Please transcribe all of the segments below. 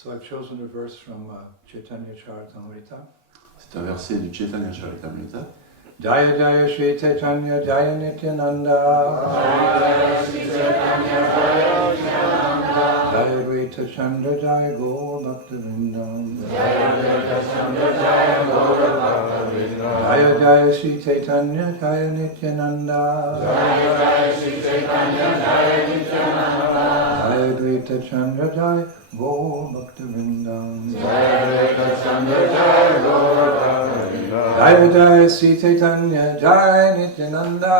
So I've chosen a verse from Chaitanya Charitamrita. C'est un verset du Chaitanya Charitamrita. Jaya Jaya Shri Chaitanya Jaya Nityananda. Jaya Shri Chaitanya Jaya Nityananda. Jaya Rita Chandra Jaya Gaur Bhaktivinoda. Jaya Rita Chandra Jaya Gaur Bhaktivinoda. Jaya Jaya Shri Chaitanya Jaya Nityananda. Jaya Jaya Shri Chaitanya Jaya Nityananda. Jaya Rita Chandra Jaya Gaur Bhaktivinoda. Jaya Rita Chandra Jaya Gaur Bhaktivinoda. Jaya Jaya Shri Chaitanya Jaya Nityananda.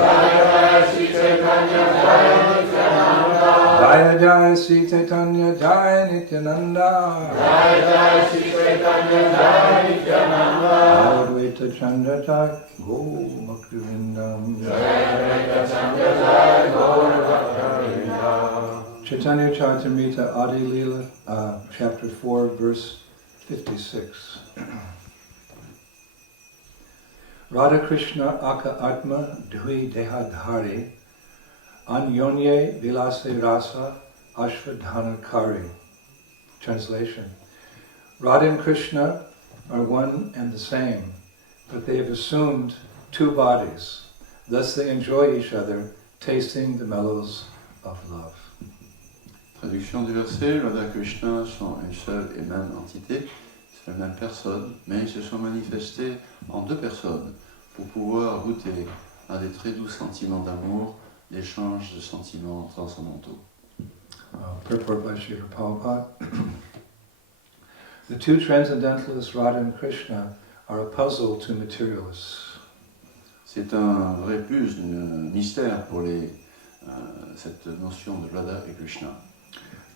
Jaya Jaya Shri Chaitanya Jaya Nityananda. Jaya Jaya Shri Chaitanya Jaya Nityananda. Jaya Jaya Shri Chaitanya Jaya Nityananda. Jaya Rita Chandra Jaya Gaur Bhaktivinoda. Jaya Rita Chandra Jaya Gaur Bhaktivinoda. Chaitanya Charitamrita Adi Leela, chapter 4, verse 56. Radha Krishna Aka Atma Dhui Dehadhari Anyonye Vilase Rasa Ashvadhana Kari. Translation. Radha and Krishna are one and the same, but they have assumed two bodies. Thus they enjoy each other, tasting the mellows of love. Traduction du verset, Radha et Krishna sont une seule et même entité, c'est la même personne, mais ils se sont manifestés en deux personnes pour pouvoir goûter à des très doux sentiments d'amour, l'échange de sentiments transcendantaux. Purport by Srila Prabhupada. The two transcendentalists, Radha and Krishna, are a puzzle to materialists. C'est un vrai plus, un mystère pour cette notion de Radha et Krishna.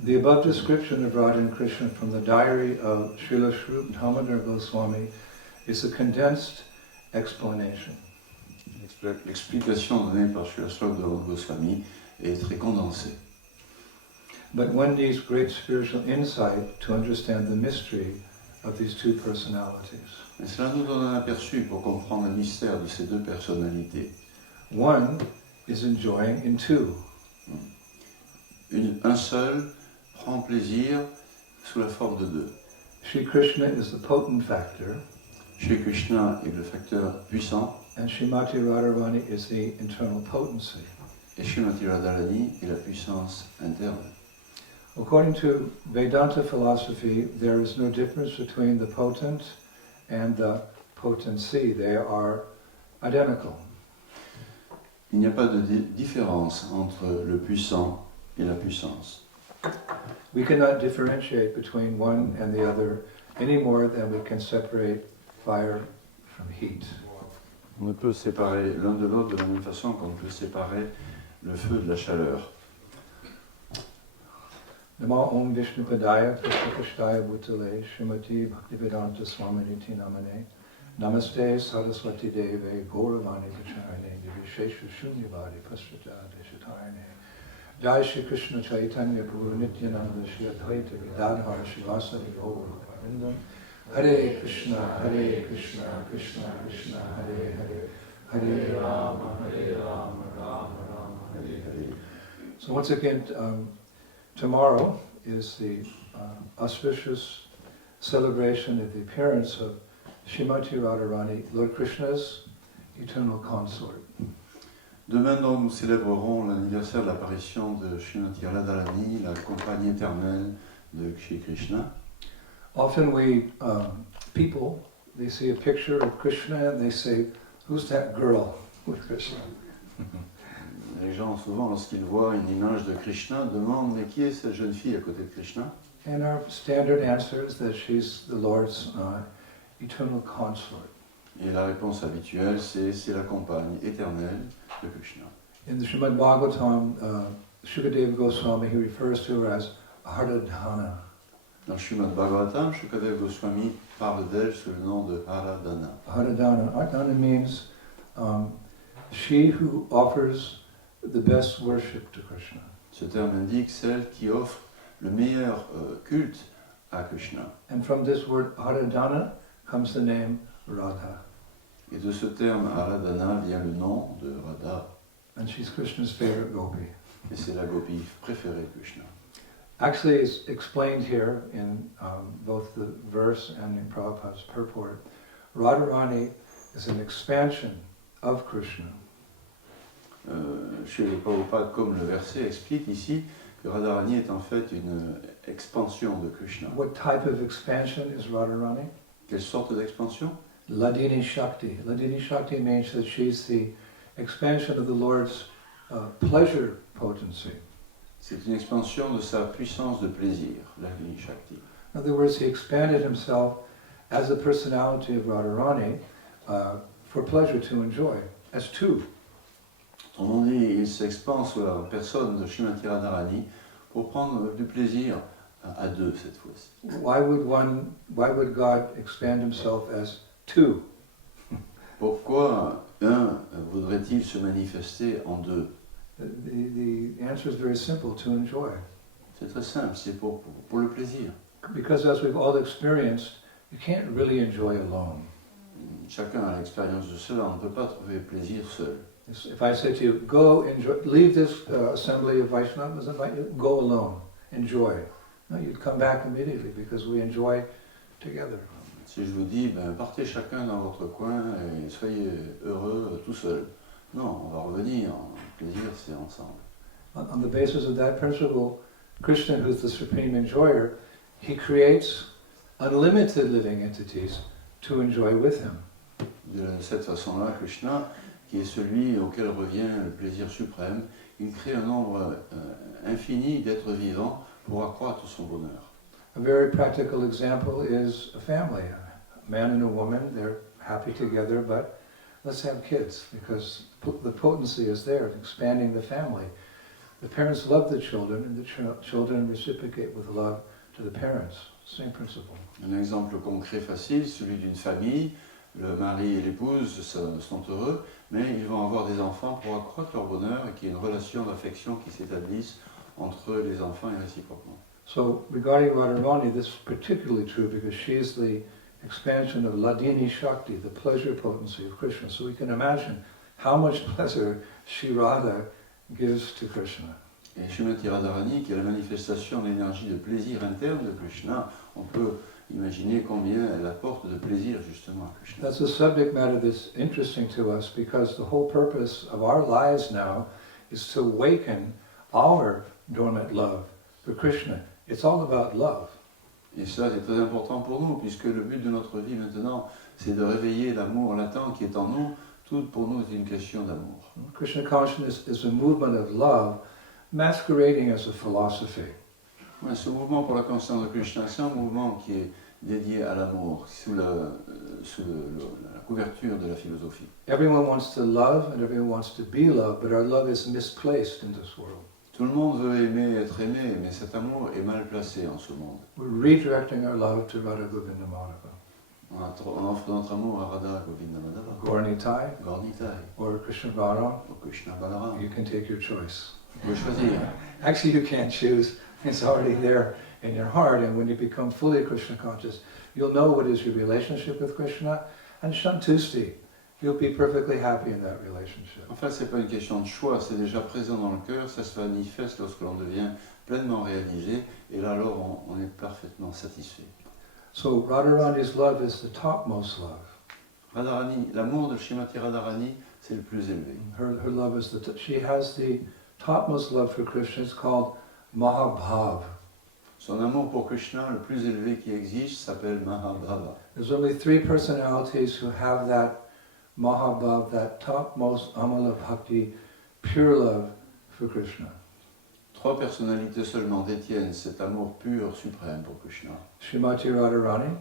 The above description of Radha and Krishna from the diary of Srila Swarup Damodar Goswami is a condensed explanation. L'explication donnée par Srila Swarup Damodar Goswami est très condensée. But one needs great spiritual insight to understand the mystery of these two personalities. Mais cela nous donne un aperçu pour comprendre le mystère de ces deux personnalités. One is enjoying in two. Un seul prend plaisir sous la forme de deux. Shri Krishna is the potent factor, Shri Krishna est le facteur puissant and Srimati Radharani is the internal potency. et Srimati Radharani est la puissance interne. According to Vedanta philosophy, there is no difference between the potent and the potency. They are identical. Il n'y a pas de différence entre le puissant et la puissance. We cannot differentiate between one and the other any more than we can separate fire from heat. On ne peut séparer l'un de l'autre de la même façon qu'on peut séparer le feu de la chaleur. Namo Om Vishnu Padaya Krishna Krishtaya Bhutale Srimati Bhaktivedanta Swami Niti Namane Namaste Saraswati Deve Gauravani Pacharane Vishesha Shunyavadi Pasrata Deshatarane Jai Shri Krishna Chaitanya Pura Nityananda Shri Advaita Gadadhar Shivasari Gaur Vrinda Hare Krishna Krishna Krishna Hare Hare Hare Rama Rama Rama Hare Hare. So once again, tomorrow is the auspicious celebration of the appearance of Srimati Radharani, Lord Krishna's eternal consort. Demain donc nous célébrerons l'anniversaire de l'apparition de Srimati Radharani, la compagne éternelle de Shri Krishna. Often people, they see a picture of Krishna and they say, who's that girl with Krishna? Les gens souvent lorsqu'ils voient une image de Krishna demandent mais qui est cette jeune fille à côté de Krishna? And our standard answer is that she's the Lord's eternal consort. Et la réponse habituelle c'est la compagne éternelle de Krishna. In the Srimad Bhagavatam, Shukadeva Goswami, he refers to her as Haradhana. Dans Srimad Bhagavatam, Shukadeva Goswami parle d'elle sous le nom de Haradhana. Haradhana means she who offers the best worship to Krishna. Ce terme indique celle qui offre le meilleur culte à Krishna. And from this word Haradhana comes the name Radha. Et de ce terme Haradhana vient le nom de Radha. And she's Krishna's favorite gopi. Et c'est la gopi préférée de Krishna. Actually, it's explained here in both the verse and in Prabhupada's purport. Radharani is an expansion of Krishna. Chez les Prabhupada, comme le verset explique ici, que Radharani est en fait une expansion de Krishna. What type of expansion is Radharani? Quelle sorte d'expansion? Ladini Shakti. Ladini Shakti means that she's the expansion of the Lord's pleasure potency. C'est une expansion de sa puissance de plaisir, Ladini Shakti. In other words, he expanded himself as the personality of Radharani for pleasure to enjoy, as two. Autrement dit, il s'expand sur la personne de Srimati Radharani pour prendre du plaisir à deux cette fois-ci. Why would God expand himself as two? Pourquoi un voudrait-il se manifester en deux? The answer is very simple, to enjoy. C'est très simple, c'est pour le plaisir. Because as we've all experienced, you can't really enjoy alone. Chacun a l'expérience de cela, on ne peut pas trouver plaisir seul. If I say to you, go enjoy, leave this assembly of Vaishnavas, invite you, go alone, enjoy. No, you'd come back immediately because we enjoy together. Si je vous dis, partez chacun dans votre coin et soyez heureux tout seul. Non, on va revenir, le plaisir c'est ensemble. On the basis of that principle, Krishna, who's the supreme enjoyer, he creates unlimited living entities to enjoy with him. De cette façon-là, Krishna, qui est celui auquel revient le plaisir suprême, il crée un nombre infini d'êtres vivants pour accroître son bonheur. A very practical example is a family. A man and a woman, they're happy together, but let's have kids because the potency is there, expanding the family. The parents love the children and the children reciprocate with love to the parents. Same principle. Un exemple concret facile, celui d'une famille. Le mari et l'épouse sont heureux, mais ils vont avoir des enfants pour accroître leur bonheur et qu'il y ait une relation d'affection qui s'établisse entre les enfants et réciproquement. So regarding Radharani, this is particularly true because she is the expansion of Ladini Shakti, the pleasure potency of Krishna. So we can imagine how much pleasure Shri Radha gives to Krishna. Et Srimati Radharani, qui est la manifestation de l'énergie de plaisir interne de Krishna, on peut imaginer combien elle apporte de plaisir justement à Krishna. That's a subject matter that's interesting to us because the whole purpose of our lives now is to awaken our dormant love for Krishna. It's all about love. Et ça c'est très important pour nous, puisque le but de notre vie maintenant, c'est de réveiller l'amour latent qui est en nous. Tout pour nous est une question d'amour. Krishna consciousness is a movement of love masquerading as a philosophy. Ouais, ce mouvement pour la conscience de Krishna, c'est un mouvement qui est dédié à l'amour, sous la couverture de la philosophie. Everyone wants to love and everyone wants to be loved, but our love is misplaced in this world. Tout le monde veut aimer, être aimé, mais cet amour est mal placé en ce monde. We're redirecting our love to Radha Govinda Madhava. On offre notre amour à Radha Govinda Madhava, Gaurnitai, Gaurnitai, or Krishna Balaram. ou Krishna Balaram. You can take your choice. Vous pouvez choisir. Actually, you can't choose. It's already there in your heart, and when you become fully Krishna conscious, you'll know what is your relationship with Krishna, and Shantusti. You'll be perfectly happy in that relationship. En fait, c'est pas une question de choix, c'est déjà présent dans le cœur, ça se manifeste lorsque l'on devient pleinement réalisé, et là alors on est parfaitement satisfait. So Radharani's love is the topmost love. Radharani, l'amour de Srimati Radharani, c'est le plus élevé. Her love is she has the topmost love for Krishna. It's called Mahabhav. Son amour pour Krishna, le plus élevé qui existe, s'appelle Mahabhava. There's only three personalities who have that Mahabhav, that topmost Amala Bhakti, pure love for Krishna. Trois personnalités seulement détiennent cet amour pur, suprême pour Krishna. Srimati Radharani,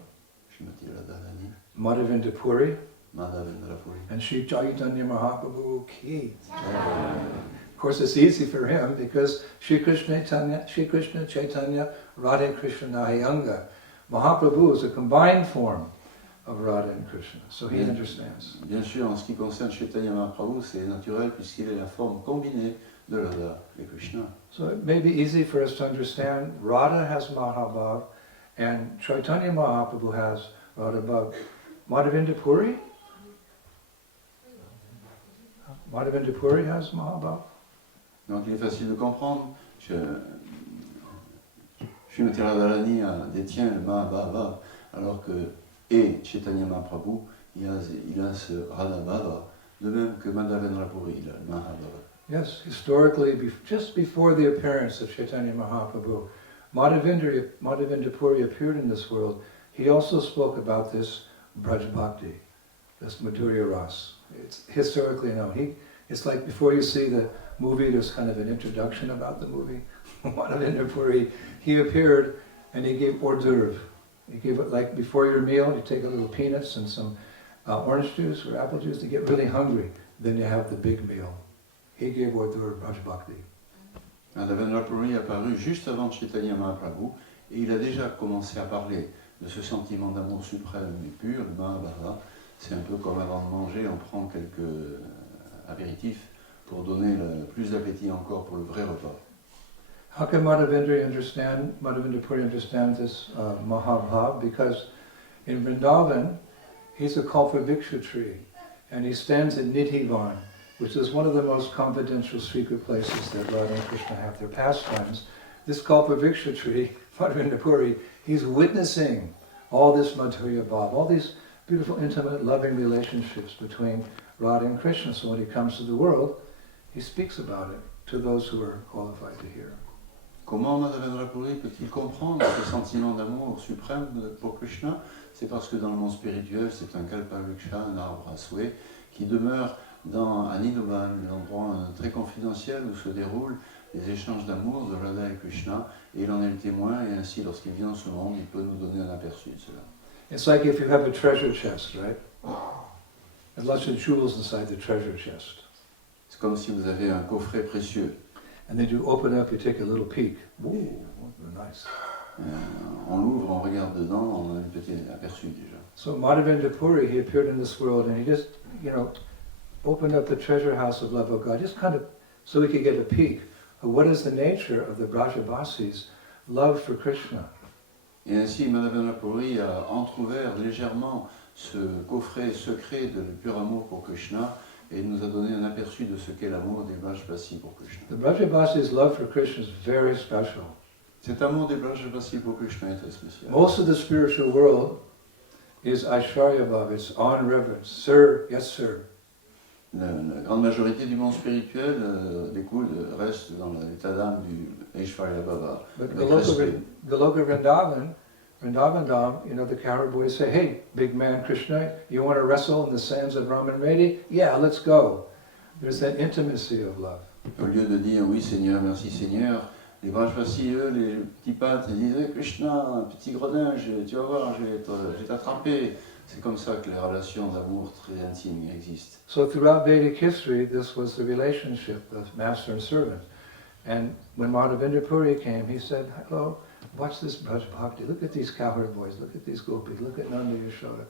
Srimati Radharani, Madhavinda Puri, Madhavendra Puri. and Sri Chaitanya Mahaprabhu ki. Of course, it's easy for him because Sri Krishna Chaitanya, Radha Krishna Nayanga. Mahaprabhu is a combined form of Radha and Krishna, so he understands. Bien sûr, en ce qui concerne Chaitanya Mahaprabhu, c'est naturel puisqu'il est la forme combinée de Radha et Krishna. So it may be easy for us to understand Radha has Mahabhav and Chaitanya Mahaprabhu has Radhabhav. Madhavinda Puri? Madhavinda Puri has Mahabhav? Donc il est facile de comprendre. Srimati Radharani détient le Mahabhava, alors que et Chaitanya Mahaprabhu, il a ce Radhabhava, de même que Madhavendra Puri, il a le Mahabhava. Yes, historically, just before the appearance of Chaitanya Mahaprabhu, Madhavendra Puri appeared in this world. He also spoke about this Braj Bhakti, this Madhurya Ras. It's historically known. It's like before you see the movie, there's kind of an introduction about the movie. Madhavendra Puri, he appeared and he gave hors d'oeuvre. He gave it like before your meal, you take a little peanuts and some orange juice or apple juice to get really hungry. Then you have the big meal. He gave hors d'oeuvre Braj Bhakti. Madhavendra Puri est apparu juste avant Chaitanya Mahaprabhu et il a déjà commencé à parler de ce sentiment d'amour suprême et pur, le Mahabhava. C'est un peu comme avant de manger, on prend quelques apéritifs pour donner plus d'appétit encore pour le vrai repas. How can Madhavendra Puri understand this Mahabhava? Because in Vrindavan, he's a Kalpavriksha tree, and he stands in Nidhivan, which is one of the most confidential secret places that Radha and Krishna have their pastimes. This Kalpavriksha tree, Madhavendra Puri, he's witnessing all this Madhurya Bhava, all these beautiful, intimate, loving relationships between Radha and Krishna. So when he comes to the world, he speaks about it to those who are qualified to hear. Comment Madhavendra Puri peut-il comprendre ce sentiment d'amour suprême pour Krishna? C'est parce que dans le monde spirituel, c'est un kalpavriksha, un arbre à souhait, qui demeure à Nidhovan, un endroit très confidentiel où se déroulent les échanges d'amour de Radha et Krishna, et il en est le témoin, et ainsi, lorsqu'il vient dans ce monde, il peut nous donner un aperçu de cela. It's like if you have a treasure chest, right? There's lots of jewels inside the treasure chest. C'est comme si vous avez un coffret précieux. And then you open up, you take a little peek. Ooh, nice. On l'ouvre, on regarde dedans, on a un petit aperçu déjà. So Madhavendra Puri, he appeared in this world and he just, opened up the treasure house of love of God, just kind of so we could get a peek of what is the nature of the Brajavasis' love for Krishna. Et ainsi, Madhavendra Puri a entrouvert légèrement ce coffret secret de le pur amour pour Krishna et il nous a donné un aperçu de ce qu'est l'amour des Brajavasis pour Krishna. The Brajavasis' love for Krishna is very special. Cet amour des Brajavasis pour Krishna est très spécial. Most of the spiritual world is Aishwarya Bhav, it's on reverence. Sir, yes sir. La grande majorité du monde spirituel reste dans l'état d'âme du Aishwarya Bhava. But Goloka Vrindavan, the cowherd boys say, hey, big man Krishna, you want to wrestle in the sands of Ramanredi? Yeah, let's go. There's that intimacy of love. Au lieu de dire oui Seigneur, merci Seigneur, les Brajavasis, eux, les petits pattes, ils disent Krishna, petit gredin, tu vas voir, je vais t'attraper. C'est comme ça que les relations d'amour très intimes existent. So throughout Vedic history, this was the relationship of master and servant. And when Madhavendra Puri came, he said, hello, watch this Braj Bhakti. Look at these cowherd boys. Look at these gopis. Look at Nanda Yashoda.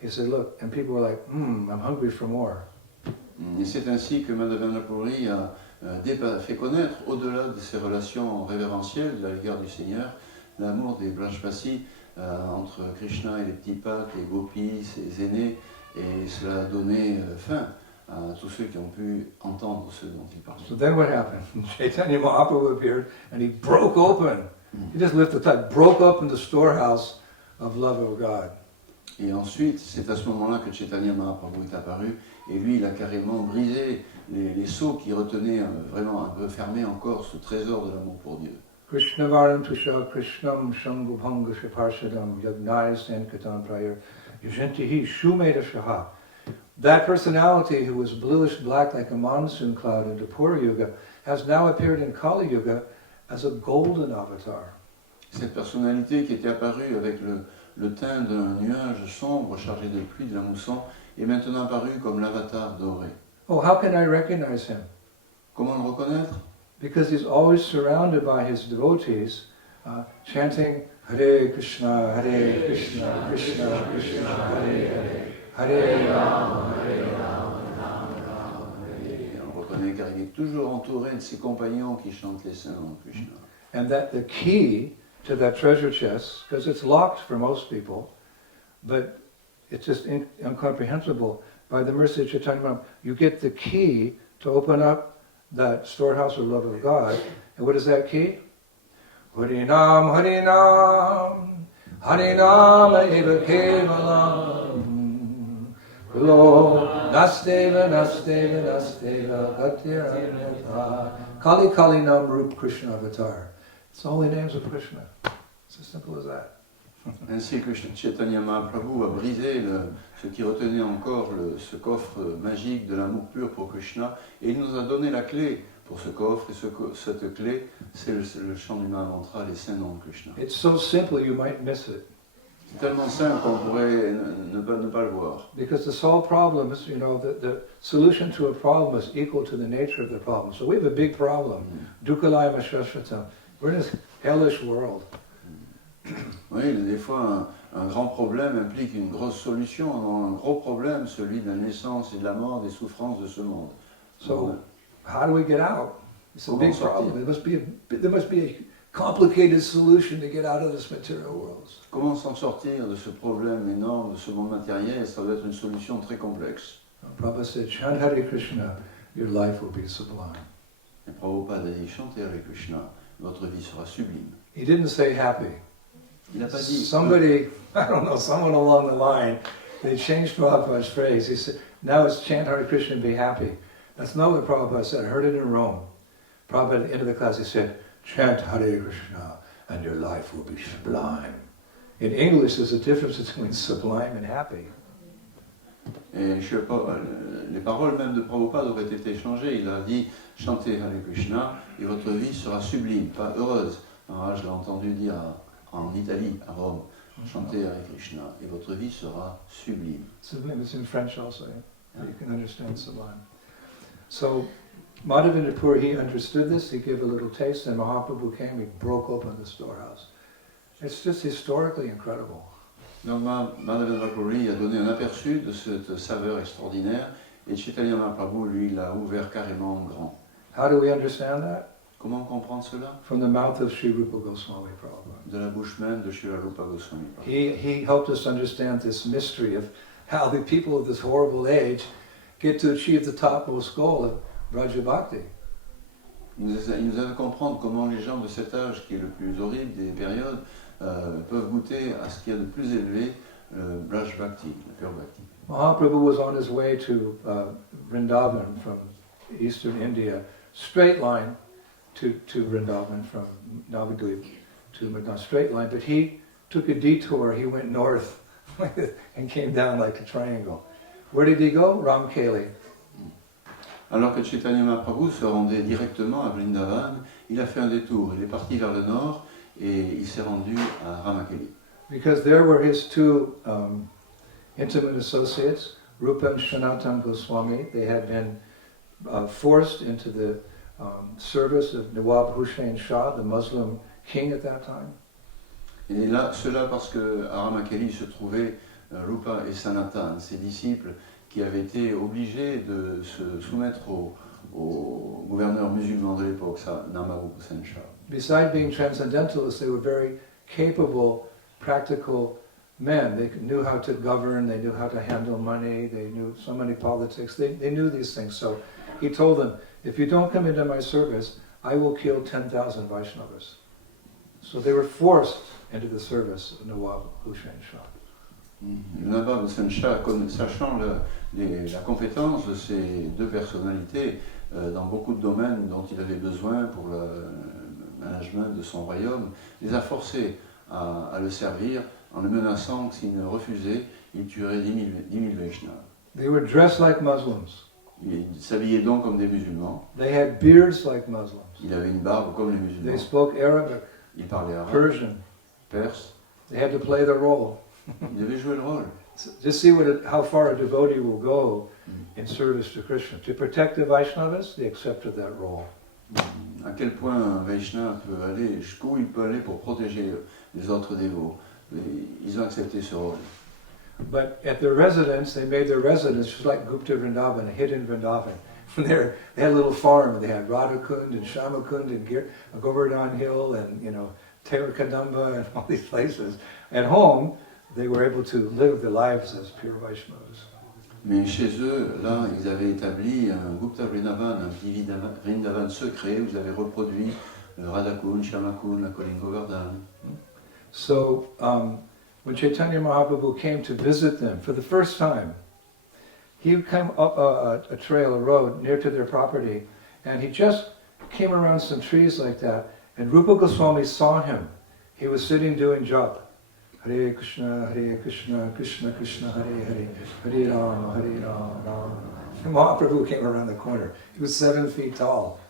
He said, look. And people were like, I'm hungry for more. Et c'est ainsi que Madhavendra Puri a fait connaître, au-delà de ces relations révérentielles à l'égard du Seigneur, l'amour des Brajavasis entre Krishna et les petits pattes, les gopis, ses aînés, et cela a donné fin à tous ceux qui ont pu entendre ce dont il parlait. So then what happened? Chaitanya Mahaprabhu appeared and he broke open. He just lifted the top, broke open the storehouse of love of God. Et ensuite, c'est à ce moment-là que Chaitanya Mahaprabhu est apparu, et lui, il a carrément brisé les seaux qui retenaient vraiment un peu fermés encore ce trésor de l'amour pour Dieu. Krishna Varam Tusha Krishnam Shambhubhanga Shiparshadam Yagnaya Sankatan Prayar Yushantihi Shumeda Shaha. That personality who was bluish black like a monsoon cloud in the Pura Yuga has now appeared in Kali Yuga as a golden avatar. Cette personnalité qui était apparue avec le teint d'un nuage sombre chargé de pluie, de la mousson, est maintenant apparue comme l'avatar doré. Oh, how can I recognize him? Comment le reconnaître? Because he's always surrounded by his devotees, chanting Hare Krishna, Krishna Krishna, Hare Hare, Hare Rama, Rama Rama, Hare. On reconnaît car il est toujours entouré de ses compagnons qui chantent les saints en Krishna. And that the key to that treasure chest, because it's locked for most people, but it's just incomprehensible. By the mercy of Chaitanya Mahaprabhu, you get the key to open up that storehouse of love of God. And what is that key? Harinam, Harinam, Harinam eva kevalam. Lo, Nasteva, Nasteva, Nasteva, Gatiranyata. Kali Kali Nam Rup Krishna Avatar. It's the holy names of Krishna. It's as simple as that. Ainsi que Chaitanya Mahaprabhu a brisé ce qui retenait encore ce coffre magique de l'amour pur pour Krishna, et il nous a donné la clé pour ce coffre, et cette clé, c'est le chant du Mahamantra, les saints noms de Krishna. It's so simple you might miss it. C'est tellement simple qu'on pourrait ne pas le voir. Because the sole problem is, the solution to a problem is equal to the nature of the problem. So we have a big problem. Dukkalayama Shashvatam. We're in this hellish world. Oui, des fois, un grand problème implique une grosse solution. Un gros problème, celui de la naissance et de la mort, des souffrances de ce monde. So, how do we get out? It's a Comment big sortir? problem. There must be a complicated solution to get out of this material world. Comment s'en sortir de ce problème énorme, de ce monde matériel? Ça doit être une solution très complexe. Prabhupada said, chant Hare Krishna, your life will be sublime. Et Prabhupada a dit, chantez Hare Krishna, votre vie sera sublime. He didn't say happy. Il n'a pas dit. Somebody, I don't know, someone along the line, they changed Prabhupada's phrase. He said, now it's chant Hare Krishna and be happy. That's not what Prabhupada said. I heard it in Rome. Prabhupada, at the end of the class, he said, chant Hare Krishna and your life will be sublime. In English, there's a difference between sublime and happy. Et je sais pas, les paroles même de Prabhupada auraient été changées. Il a dit, chantez Hare Krishna et votre vie sera sublime, pas heureuse. Alors, je l'ai entendu dire en Italie, à Rome, chantez Hare Krishna et votre vie sera sublime. Sublime is in French also. Yeah? You can understand sublime. So, Madhavendra Puri, he understood this, he gave a little taste, and Mahaprabhu came, he broke open the storehouse. It's just historically incredible. Donc Madhavendra Puri a donné un aperçu de cette saveur extraordinaire, et Chaitanya Mahaprabhu, lui, l'a ouvert carrément en grand. How do we understand that? Comment comprendre cela? From the mouth of Sri Rupa Goswami Prabhupada. De la bouche même de Srila Rupa Goswami. He helped us understand this mystery of how the people of this horrible age get to achieve the topmost goal of Braja Bhakti. Il nous a fait comprendre comment les gens de cet âge, qui est le plus horrible des périodes, peuvent goûter à ce qu'il y a de plus élevé, Braj Bhakti, la pure Bhakti. Mahaprabhu was on his way to Vrindavan from eastern India, straight line to Vrindavan from Navadvip to Madonna, straight line, but he took a detour, he went north and came down like a triangle. Where did he go? Ramkeli. Alors que Chaitanya Mahaprabhu se rendait directement à Vrindavan, il a fait un détour, il est parti vers le nord et il s'est rendu à Ramakeli. Because there were his two intimate associates, Rupa and Sanatana Goswami. They had been forced into the service of Nawab Hussain Shah, the Muslim king at that time. Et là, cela parce qu'à Ramakeli se trouvaient Rupa et Sanatana, ses disciples, qui avaient été obligés de se soumettre au gouverneur musulman de l'époque, Nawab Hussain Shah. Besides being transcendentalists, they were very capable, practical men. They knew how to govern, they knew how to handle money, they knew so many politics, they knew these things. So he told them, if you don't come into my service, I will kill 10,000 Vaishnavas. So they were forced into the service of Nawab Hussain Shah. Nawab Hussain Shah, sachant la compétence de ces deux personnalités dans beaucoup de domaines dont il avait besoin pour le management de son royaume, les a forcés à le servir en le menaçant que s'il ne refusait, il tuerait 10 000 Vaishnavas. They were dressed like Muslims. Ils s'habillaient donc comme des musulmans. They had beards like Muslims. Il avait une barbe comme les They musulmans. spoke Arabic, Il parlait arabe, Persian. perse. They had to play their role. Il devait jouer le rôle. Just see how far a devotee will go in service to Krishna. To protect the Vaishnavas, they accepted that role. À quel point un Vaishnava peut aller, jusqu'où il peut aller pour protéger les autres dévots. Ils ont accepté ce rôle. But at their residence, they made their residence just like Gupta Vrindavan, a hidden Vrindavan. From there, they had a little farm. They had Radhakund and Shamakund and Govardhan Hill and, Terakadamba and all these places. At home, they were able to live their lives as pure Vaishnavas. Mais chez eux, là, ils avaient établi un Gupta Vrindavan, un petit Vrindavan secret où ils avaient reproduit le Radhakund, Shyamakund, la Koling Govardhan. So when Chaitanya Mahaprabhu came to visit them for the first time, he came up a trail, a road near to their property, and he just came around some trees like that, and Rupa Goswami saw him. He was sitting doing japa. Hare Krishna, Krishna Krishna, Hare Hare, Hare Rama, Rama Rama. And Mahaprabhu came around the corner. He was 7 feet tall,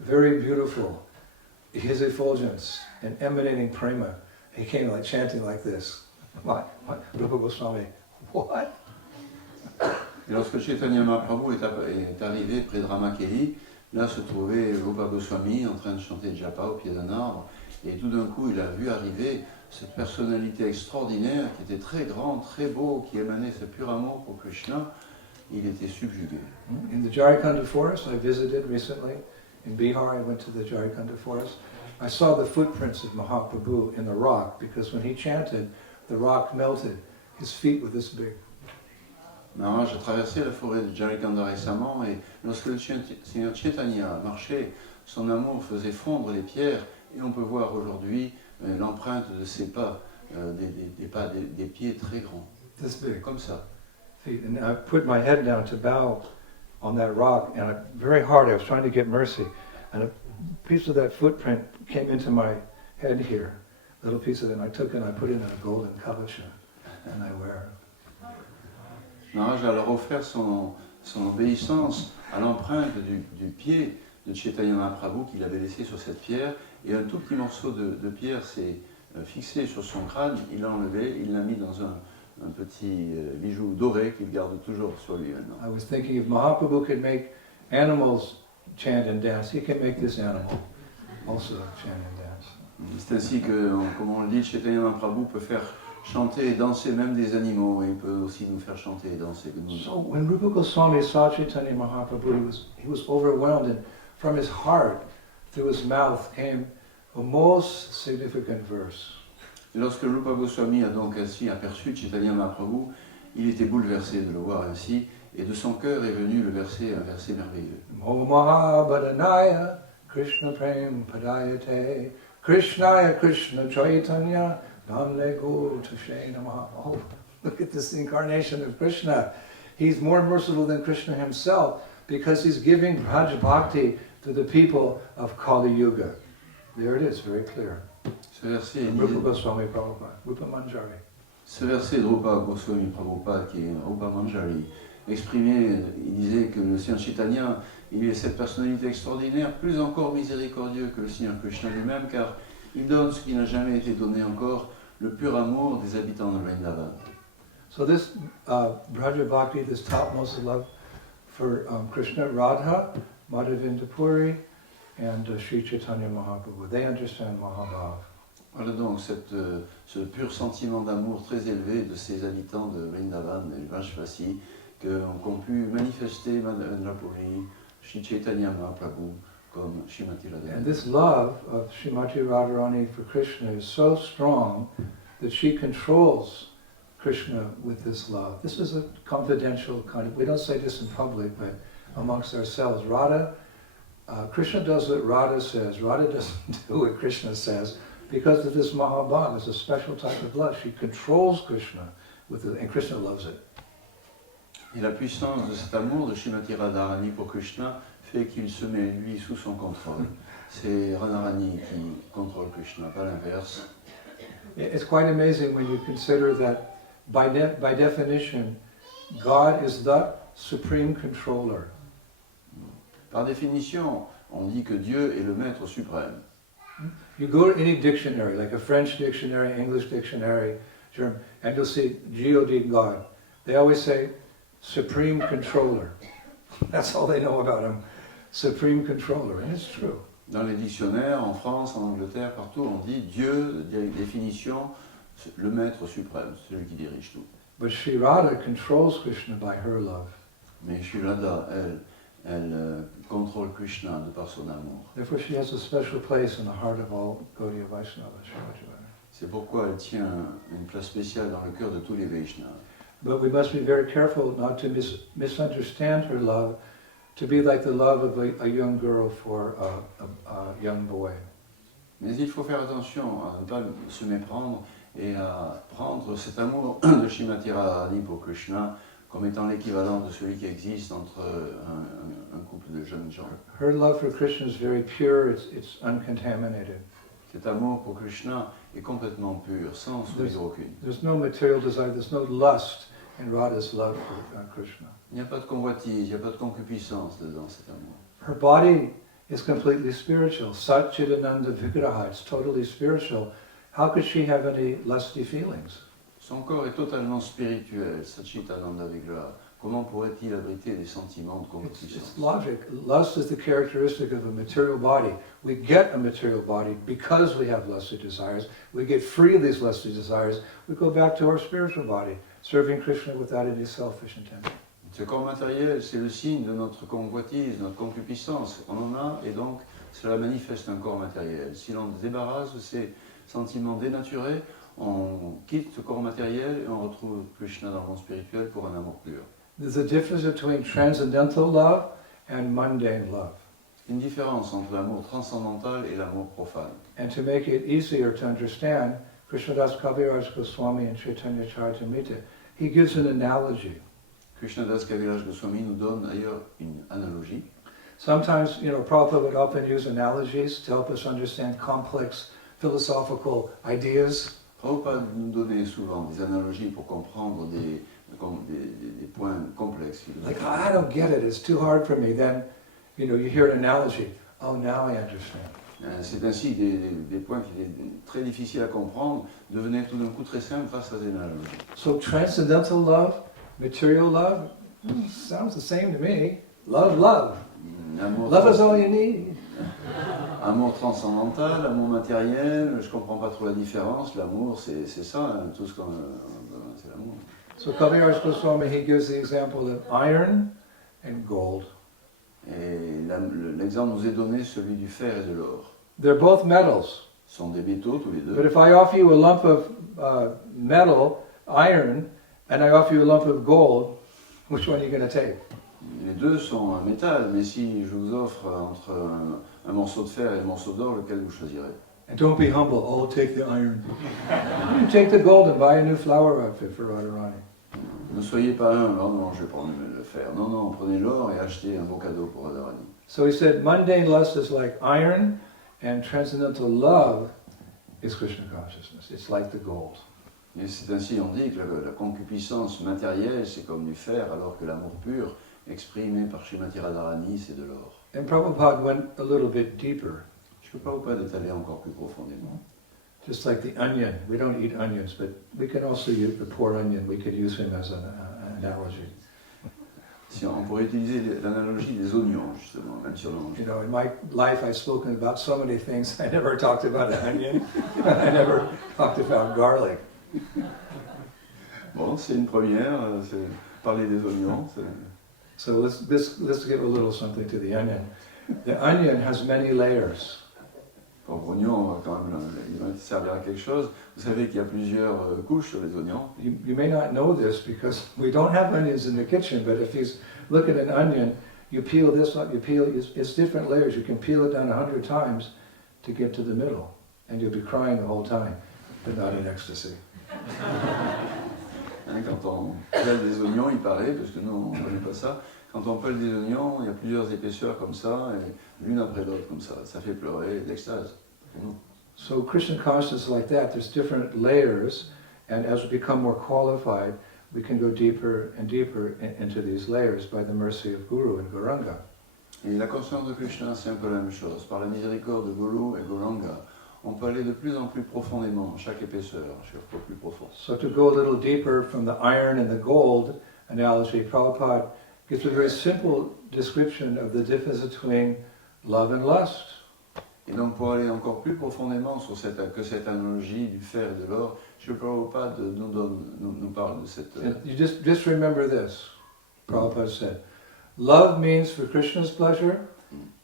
very beautiful, his effulgence and emanating prema. He came like chanting like this. What? Rupa Goswami, what? Et lorsque Chaitanya Mahaprabhu est arrivé près de Ramakeli, là se trouvait Rupa Goswami en train de chanter japa au pied d'un arbre, et tout d'un coup il a vu arriver cette personnalité extraordinaire qui était très grand, très beau, qui émanait ce pur amour pour Krishna. Il était subjugué. In the Jharkhand forest I visited recently, in Bihar I went to the Jharkhand forest, I saw the footprints of Mahaprabhu in the rock, because when he chanted, the rock melted. His feet were this big. Non, j'ai traversé la forêt de Jharkhand récemment, et lorsque le Seigneur Chaitanya marchait, son amour faisait fondre les pierres, et on peut voir aujourd'hui l'empreinte de ses pas, des pieds très grands. This big. Comme ça. Feet. And I put my head down to bow on that rock, and very hard I was trying to get mercy, and a piece of that footprint came into my head here, a little piece of it, and I took it and I put it in a golden kavacha, and I wear it. Maharaj a alors offert son obéissance à l'empreinte du pied de Chaitanya Mahaprabhu qu'il avait laissé sur cette pierre, et un tout petit morceau de pierre s'est fixé sur son crâne, il l'a enlevé, il l'a mis dans un petit bijou doré qu'il garde toujours sur lui maintenant. I was thinking if Mahaprabhu could make animals chant and dance, he can make this animal also chant and dance. C'est ainsi que, comme on le dit, Chaitanya Mahaprabhu peut faire chanter et danser même des animaux, et il peut aussi nous faire chanter et danser. So when Rupa Goswami saw Chaitanya Mahaprabhu, he was overwhelmed, and from his heart, through his mouth, came a most significant verse. Et lorsque Rupa Goswami a donc ainsi aperçu Chaitanya Mahaprabhu, il était bouleversé de le voir ainsi, et de son cœur est venu un verset merveilleux. Mo Mahabhadanaya Krishna Prem Padayate Krishnaya Krishna Chaitanya Namne Go Tashe Namaha. Oh, look at this incarnation of Krishna. He's more merciful than Krishna himself, because he's giving Braj Bhakti to the people of Kali Yuga. There it is, very clear. Ce verset, Rupa Goswami Prabhupada, Rupa Manjari. Ce verset de Rupa Goswami Prabhupada, qui est Rupa Manjari, exprimait, il disait que le Seigneur Chaitanya, il est cette personnalité extraordinaire, plus encore miséricordieux que le Seigneur Krishna lui-même, car il donne ce qui n'a jamais été donné encore, le pur amour des habitants de Vrindavan. So this Braja Bhakti, this topmost love for Krishna, Radha, Madhavinda Puri, and Sri Chaitanya Mahaprabhu, they understand Mahabhav. Voilà donc ce pur sentiment d'amour très élevé de ces habitants de Vrindavan et Vajvasi qu'ont pu manifester Madhavendra Puri, Sri Chaitanya Mahaprabhu, comme Srimati Radharani. And this love of Srimati Radharani for Krishna is so strong that she controls Krishna with this love. This is a confidential kind of, we don't say this in public, but amongst ourselves. Krishna does what Radha says. Radha doesn't do what Krishna says, because of this Mahabhav. It's a special type of love. She controls Krishna, and Krishna loves it. Et la puissance de cet amour de Srimati Radharani pour Krishna fait qu'il se met lui sous son contrôle. C'est Radharani qui contrôle Krishna, pas l'inverse. It's quite amazing when you consider that by definition, God is the supreme controller. Par définition, on dit que Dieu est le maître suprême. You go to any dictionary, like a French dictionary, English dictionary, German, and you'll see God, God. They always say supreme controller. That's all they know about him, supreme controller, and it's true. Dans les dictionnaires, en France, en Angleterre, partout, on dit Dieu, définition, le maître suprême, celui qui dirige tout. But Sri Radha controls Krishna by her love. Mais Sri Radha, elle contrôle Krishna de par son amour. Therefore she has a special place in the heart of all Gaudiya Vaishnavas. C'est pourquoi elle tient une place spéciale dans le cœur de tous les Vaishnavas. But we must be very careful not to misunderstand her love, to be like the love of a young girl for a young boy. Mais il faut faire attention à ne pas se méprendre et à prendre cet amour de Srimati Radharani pour Krishna comme étant l'équivalent de celui qui existe entre un couple de jeunes gens. Her love for Krishna is very pure, it's uncontaminated. Cet amour pour Krishna est complètement pur, sans souillure aucune. There's no material desire, there's no lust in Radha's love for Krishna. Il n'y a pas de convoitise, il n'y a pas de concupiscence dedans cet amour. Her body is completely spiritual. Sat Chidananda Vigraha, it's totally spiritual. How could she have any lusty feelings? Son corps est totalement spirituel, Satchitananda Vigraha. Comment pourrait-il abriter des sentiments de concupiscence? It's logic. Lust is the characteristic of a material body. We get a material body because we have lusty desires. We get free of these lusty desires. We go back to our spiritual body, serving Krishna without any selfish intention. Ce corps matériel, c'est le signe de notre convoitise, notre concupiscence. On en a et donc cela manifeste un corps matériel. Si l'on se débarrasse de ces sentiments dénaturés, on quitte ce corps matériel et on retrouve Krishna dans le monde spirituel pour un amour pur. There's a difference between transcendental love and mundane love. Une différence entre l'amour transcendantal et l'amour profane. And to make it easier to understand, Krishnadas Kaviraj Goswami and Chaitanya Charitamrita, he gives an analogy. Krishnadas Kaviraj Goswami nous donne d'ailleurs une analogie. Sometimes, Prabhupada would often use analogies to help us understand complex philosophical ideas. Prabhupada nous donnait souvent des analogies pour comprendre des points complexes. Like, I don't get it, it's too hard for me. Then, you hear an analogy. Oh, now I understand. C'est ainsi des points qui étaient très difficiles à comprendre devenaient tout d'un coup très simples grâce à ces analogies. So transcendental love, material love, sounds the same to me. Love. Love is all you need. Amour transcendantal, amour matériel, je comprends pas trop la différence. L'amour, c'est ça, tout ce qu'on c'est l'amour. So Kaviraj Goswami, he gives the example of iron and gold. Et l'exemple nous est donné, celui du fer et de l'or. They're both metals. Ce sont des métaux tous les But deux. if I offer you a lump of metal, iron, and I offer you a lump of gold, which one are you going to take? Les deux sont un métal, mais si je vous offre entre un morceau de fer et un morceau d'or, lequel vous choisirez? And don't be humble. Oh, take the iron. You take the gold and buy a new flower outfit for Radharani. Ne soyez pas humble, oh non, je vais prendre le fer. Non, prenez l'or et achetez un beau cadeau pour Radharani. So he said, mundane lust is like iron, and transcendental love is Krishna consciousness. It's like the gold. Et c'est ainsi, on dit que la concupiscence matérielle, c'est comme du fer, alors que l'amour pur, exprimé par Srimati Radharani, c'est de l'or. And Prabhupada went a little bit deeper. Je ne peux pas détailler encore plus profondément. Just like the onion. We don't eat onions, but we can also use the poor onion. We could use him as an analogy. Si on pourrait utiliser l'analogie des oignons, justement, même si on en mange. In my life I've spoken about so many things. I never talked about an onion. I never talked about garlic. Bon, c'est une première, c'est parler des oignons. So let's give a little something to the onion. The onion has many layers. Pour oignons, quand même, il va servir à quelque chose. Vous savez qu'il y a plusieurs couches sur les oignons. You may not know this because we don't have onions in the kitchen, but if you look at an onion, you peel this up, it's different layers. You can peel it down 100 times to get to the middle, and you'll be crying the whole time, but not in ecstasy. Quand on pèle des oignons, il paraît, parce que nous, on ne connaît pas ça, quand on pèle des oignons, il y a plusieurs épaisseurs comme ça, et l'une après l'autre comme ça. Ça fait pleurer d'extase pour nous. So Krishna consciousness is like that. There's different layers, and as we become more qualified, we can go deeper and deeper into these layers by the mercy of Guru and Gauranga. Et la conscience de Krishna, c'est un peu la même chose. Par la miséricorde de Guru et Gauranga, on peut aller de plus en plus profondément, chaque épaisseur, chaque fois plus profond. So to go a little deeper from the iron and the gold analogy, Prabhupada gives a very simple description of the difference between love and lust. Et donc pour aller encore plus profondément sur cette analogie du fer et de l'or, Srila Prabhupada nous parle de cette... And you just remember this, Prabhupada said, love means for Krishna's pleasure,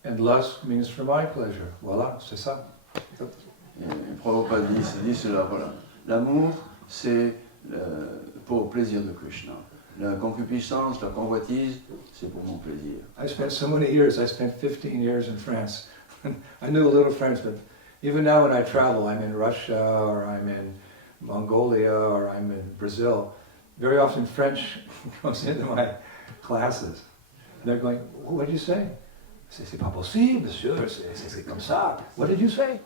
and lust means for my pleasure. Voilà, c'est ça. Et Prabhupada dit cela, voilà. L'amour, c'est pour le plaisir de Krishna. La concupiscence, la convoitise, c'est pour mon plaisir. I spent so many years, I spent 15 years in France. I knew a little French, but Even now when I travel, I'm in Russia or I'm in Mongolia or I'm in Brazil, very often French comes into my classes. They're going, what did you say? I say, c'est pas possible, monsieur, c'est comme ça. What did you say?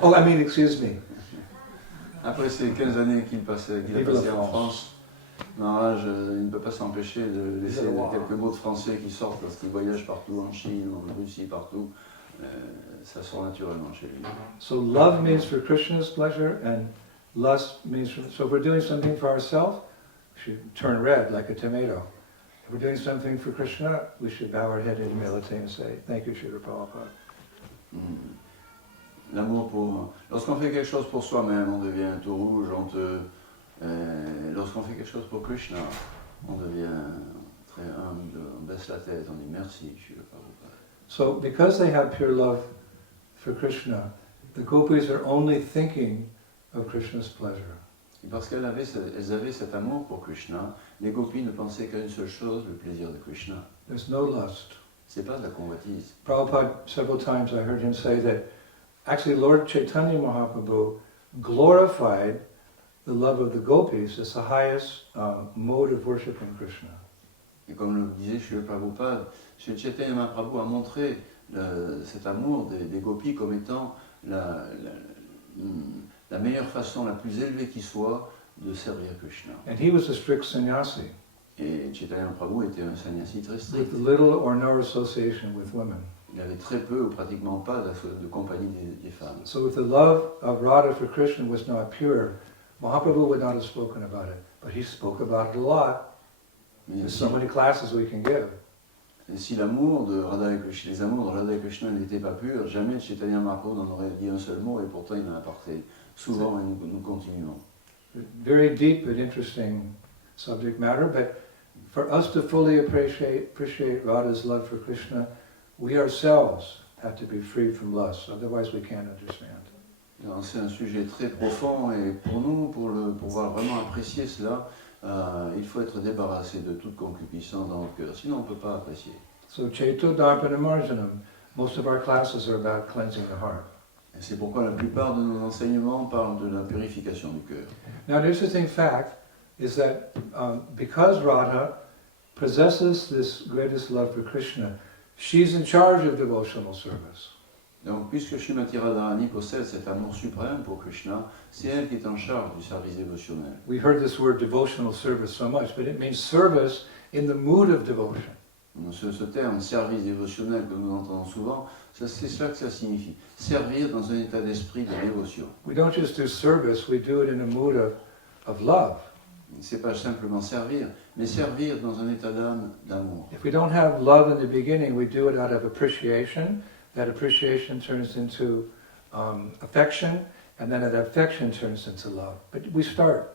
Oh, I mean, excuse me. Après ces 15 années qu'il a passées en France, non, là, il ne peut pas s'empêcher de laisser quelques mots de français qui sortent parce qu'il voyage partout, en Chine, en Russie, partout. Ça sort naturellement chez lui. So love means for Krishna's pleasure and lust means for... So if we're doing something for ourselves, we should turn red like a tomato. If we're doing something for Krishna, we should bow our head in humility and say, thank you, Srila Prabhupada. L'amour pour... Lorsqu'on fait quelque chose pour soi-même, on devient tout rouge, honteux. Lorsqu'on fait quelque chose pour Krishna, on devient très humble, on baisse la tête, on dit merci, Srila Prabhupada. So because they have pure love for Krishna, the gopis are only thinking of Krishna's pleasure. Et parce qu'elles avaient cet amour pour Krishna, les gopis ne pensaient qu'à une seule chose, le plaisir de Krishna. There's no lust. C'est pas de la convoitise. Prabhupada, several times I heard him say that actually Lord Chaitanya Mahaprabhu glorified the love of the gopis as the highest mode of worshiping Krishna. Et comme le disait Srila Prabhupada, Sri Chaitanya Mahaprabhu a montré cet amour des gopis comme étant la meilleure façon, la plus élevée qui soit, de servir Krishna. And he was a strict sannyasi. Et Chaitanya Mahaprabhu était un sannyasi très strict. With little or no association with women. Il avait très peu ou pratiquement pas de compagnie des femmes. So if the love of Radha for Krishna was not pure, Mahaprabhu would not have spoken about it. But he spoke about it a lot. There's so many classes we can give. Et si l'amour de Radha et Krishna, les amours de Radha et Krishna n'étaient pas purs, jamais Chaitanya Mahaprabhu n'en aurait dit un seul mot, et pourtant il en a parlé souvent, et nous continuons. Very deep and interesting subject matter, but for us to fully appreciate Radha's love for Krishna, we ourselves have to be free from lust, otherwise we can't understand. C'est un sujet très profond, et pour nous, pour pouvoir vraiment apprécier cela, il faut être débarrassé de toute concupiscence dans le cœur, sinon on ne peut pas apprécier. So Chaito Darpana Marjanam, most of our classes are about cleansing the heart. Et c'est pourquoi la plupart de nos enseignements parlent de la purification du cœur. Now an interesting fact is that because Radha possesses this greatest love for Krishna, she's in charge of devotional service. Donc, puisque Srimati Radharani possède cet amour suprême pour Krishna, c'est elle qui est en charge du service dévotionnel. We heard this word devotional service so much, but it means service in the mood of devotion. Ce terme service dévotionnel que nous entendons souvent, c'est cela que ça signifie. Servir dans un état d'esprit de dévotion. We don't just do service, we do it in a mood of love. C'est pas simplement servir, mais servir dans un état d'âme, d'amour. If we don't have love in the beginning, we do it out of appreciation. That appreciation turns into affection, and then that affection turns into love. But we start.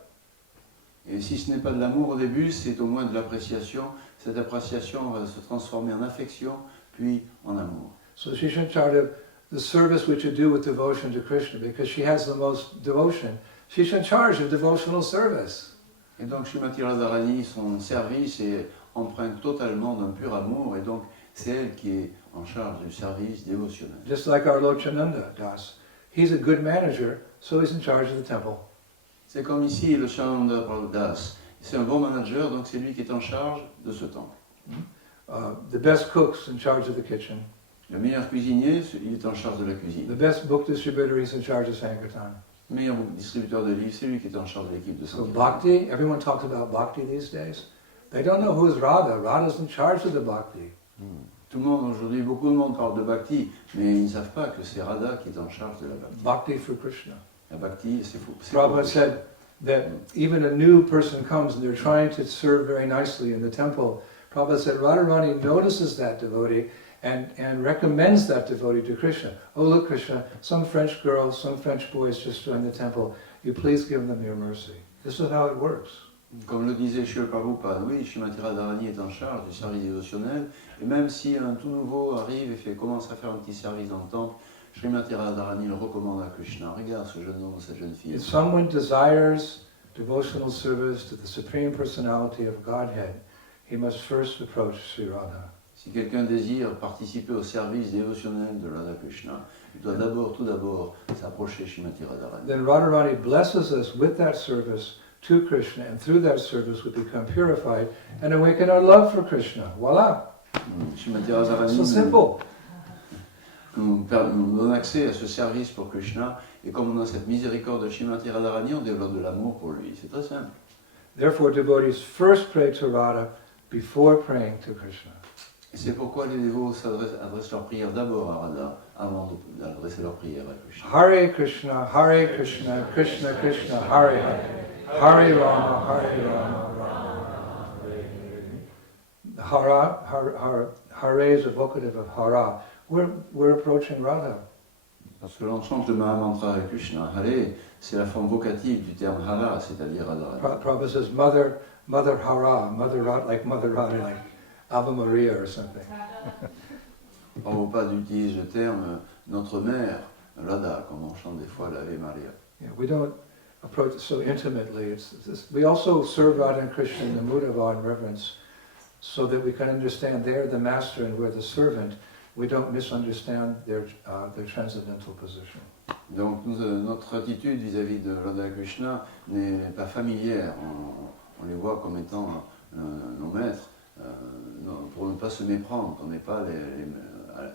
Et si ce n'est pas de l'amour au début, c'est au moins de l'appréciation. Cette appréciation va se transformer en affection, puis en amour. So she's in charge of the service which you do with devotion to Krishna, because she has the most devotion. She's in charge of devotional service. Et donc Srimati Radharani, son service est empreint totalement d'un pur amour, et donc c'est elle qui est en charge du service dévotionnel. Just like our Lochananda Das. He's a good manager, so he's in charge of the temple. C'est comme ici le Chananda Das. C'est un bon manager, donc c'est lui qui est en charge de ce temple. The best cook's in charge of the kitchen. Le meilleur cuisinier, il est en charge de la cuisine. The best book distributor, he's in charge of Sankirtan. Le meilleur distributeur de livres, c'est lui qui est en charge de l'équipe de So Sankirtan. bhakti, everyone talks about bhakti these days. They don't know who's Radha. Radha's in charge of the bhakti. Tout le monde aujourd'hui, beaucoup de monde parle de Bhakti, mais ils ne savent pas que c'est Radha qui est en charge de la Bhakti. Bhakti for Krishna. La Bhakti, c'est fou. Prabhupada said that even a new person comes and they're trying to serve very nicely in the temple. Prabhupada said Radharani notices that devotee and recommends that devotee to Krishna. Oh look Krishna, some French girls, some French boys just joined the temple. You please give them your mercy. This is how it works. Comme le disait Srila Prabhupada, oui, Srimati Radharani est en charge du service dévotionnel, et même si un tout nouveau arrive et commence à faire un petit service dans le temple, Srimati Radharani le recommande à Krishna. Regarde ce jeune homme, cette jeune fille. If someone desires devotional service to the Supreme Personality of Godhead, he must first approach Sri Radha. Si quelqu'un désire participer au service dévotionnel de Radha Krishna, il doit tout d'abord s'approcher Srimati Radharani. Then Radharani blesses us with that service to Krishna, and through that service we become purified and awaken our love for Krishna. Voila! Srimati Radharani So simple. nous donne accès à ce service pour Krishna, et comme on a cette miséricorde de Srimati Radharani, on développe de l'amour pour lui. C'est très simple. Therefore, devotees first pray to Radha before praying to Krishna. Et c'est pourquoi les dévots adressent leur prière d'abord à Radha, avant d'adresser leur prière à Krishna. Hare Krishna, Krishna Krishna, Hare Hare, Hare Rama, Rama, Hare. Hare is evocative of Hara. We're approaching Radha. Parce que l'on chante le Mahamantra à Krishna, Hare, c'est la forme vocative du terme Hara, c'est-à-dire Radharani. Prabhupada says, Mother Hara, Mother Radha, like like Ave Maria or something. Prabhupada utilise le terme notre mère, Radha, comme on chante des fois l'Ave Maria. Yeah, we don't approach it so intimately. We also serve Radha and Krishna in the mood of awe and reverence, so that we can understand they're the master and we're the servant. We don't misunderstand their transcendental position. Donc notre attitude vis-à-vis de Radha et Krishna n'est pas familière. On les voit comme étant nos maîtres, pour ne pas se méprendre. On n'est pas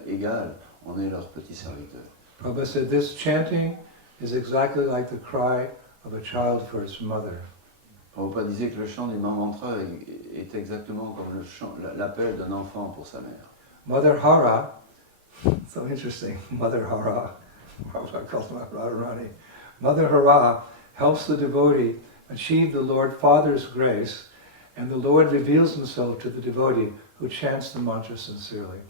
égal, on est leurs petits serviteurs. Prabhupada said this chanting is exactly like the cry of a child for its mother. Prabhupada disait que le chant du Mahamantra est exactement comme l'appel d'un enfant pour sa mère. Mother Hara, so interesting, Mother Hara, Prabhupada calls Radharani. Mother Hara helps the devotee achieve the Lord Father's grace, and the Lord reveals himself to the devotee who chants the mantra sincerely.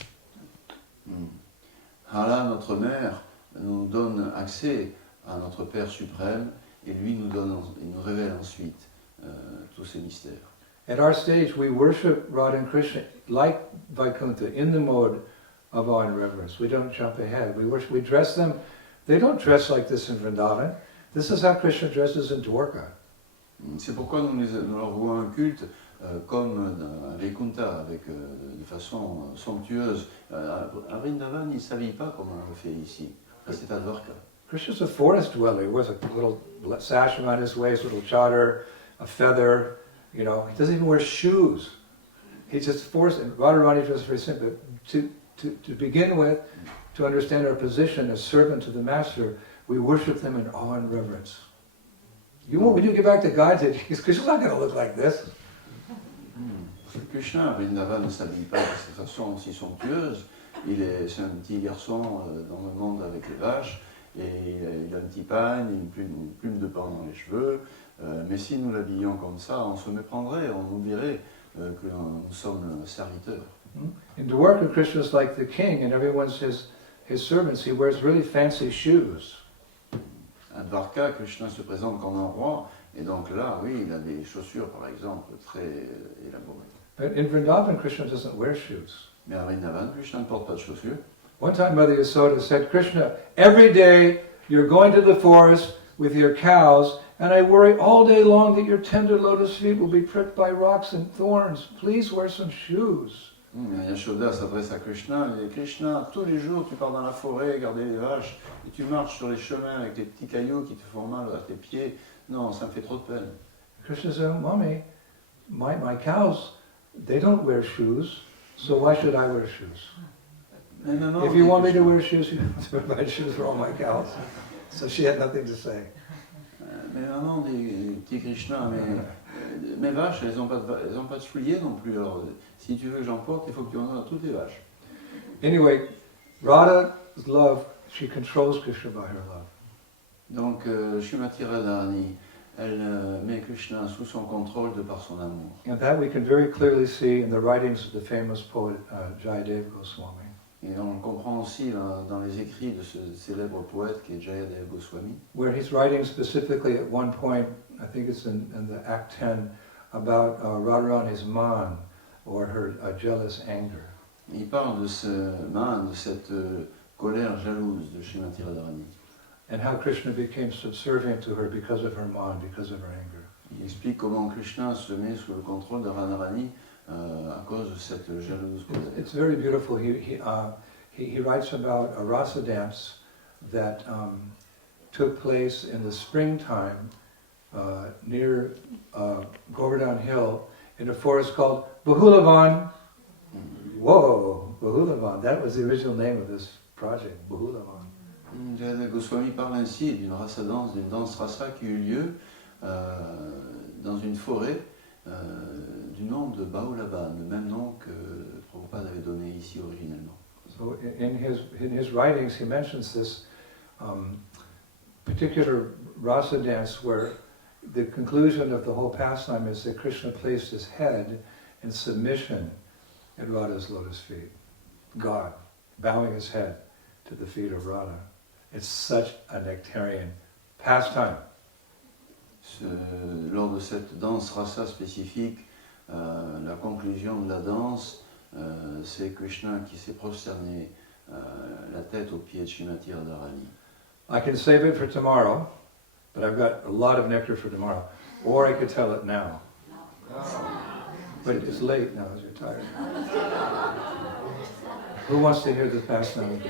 Hara, notre mère, nous donne accès à notre Père suprême, et lui il nous révèle ensuite tous ces mystères. At our stage, we worship Radha and Krishna like Vaikuntha, in the mode of awe and reverence. We don't jump ahead. We dress them. They don't dress like this in Vrindavan. This is how Krishna dresses in Dwarka. C'est pourquoi nous leur vouons un culte comme à Vaikuntha, de façon somptueuse. À Vrindavan, il ne s'habille pas comme on le fait ici. C'est à Dwarka. Krishna's a forest dweller. He wears a little sash around his waist, a little chadar, a feather. You know, he doesn't even wear shoes. He just forced, and Radharani is very simple. To begin with, to understand our position as servant to the master, we worship them in awe and reverence. When you get back to God, Krishna's not going to look like this. Krishna, à Vrindavan, ne s'habille pas de cette façon aussi somptueuse. C'est un petit garçon dans le monde avec les vaches, et il a un petit pagne, une plume de pain dans les cheveux. Mais si nous l'habillions comme ça, on se méprendrait, on oublierait que nous sommes serviteurs. In Dwarka, Krishna is like the king, and everyone's his servants. He wears really fancy shoes. À Dwarka, Krishna se présente comme un roi, et donc là, oui, il a des chaussures, par exemple, très élaborées. But in Vrindavan, Krishna doesn't wear shoes. Mais à Vrindavan, Krishna ne porte pas de chaussures. One time, Mother Yasoda said, Krishna, every day you're going to the forest with your cows, and I worry all day long that your tender lotus feet will be pricked by rocks and thorns. Please wear some shoes. Yashoda s'adresse à Krishna, et Krishna, tous les jours tu pars dans la forêt garder les vaches, et tu marches sur les chemins avec des petits cailloux qui te font mal à tes pieds. Non, ça me fait trop de peine. Krishna said, Mommy, my cows, they don't wear shoes, so why should I wear shoes? Mais maman, If you want me to wear shoes, you have to buy shoes for all my cows. So she had nothing to say. Mais maman, dit petit Krishna, mes vaches, elles n'ont pas de souliers non plus. Alors, si tu veux que j'en porte, il faut que tu en aies à toutes les vaches. Anyway, Radha's love, she controls Krishna by her love. Donc, Srimati Radharani, elle met Krishna sous son contrôle de par son amour. And that we can very clearly see in the writings of the famous poet Jayadeva Goswami. Et on le comprend aussi dans les écrits de ce célèbre poète qui est Jayadeva Goswami. Where he's writing specifically at one point, I think it's in the Act 10, about Radharani's man, or her jealous anger. Il parle de ce man, de cette colère jalouse de Srimati Radharani. And how Krishna became subservient to her because of her man, because of her anger. Il explique comment Krishna se met sous le contrôle de Radharani à cause de cette jalouse colère. It's very beautiful. He writes about a rasa dance that took place in the springtime near Govardhan Hill in a forest called Bahulavan. Whoa, Bahulavan. That was the original name of this project, Bahulavan. Jayadeva Goswami parle ainsi d'une danse rasa qui eut lieu dans une forêt du nom de Bahulavan, le même nom que Prabhupada avait donné ici originellement. So in his writings, he mentions this particular rasa dance where the conclusion of the whole pastime is that Krishna placed his head in submission at Radha's lotus feet. God, bowing his head to the feet of Radha. It's such a nectarian pastime. Lors de cette danse rasa spécifique, la conclusion de la danse, c'est Krishna qui s'est prosterné la tête aux pieds de Srimati Radharani. I can save it for tomorrow, but I've got a lot of nectar for tomorrow. Or I could tell it now. But it's late now, as you're tired. Who wants to hear the pastime?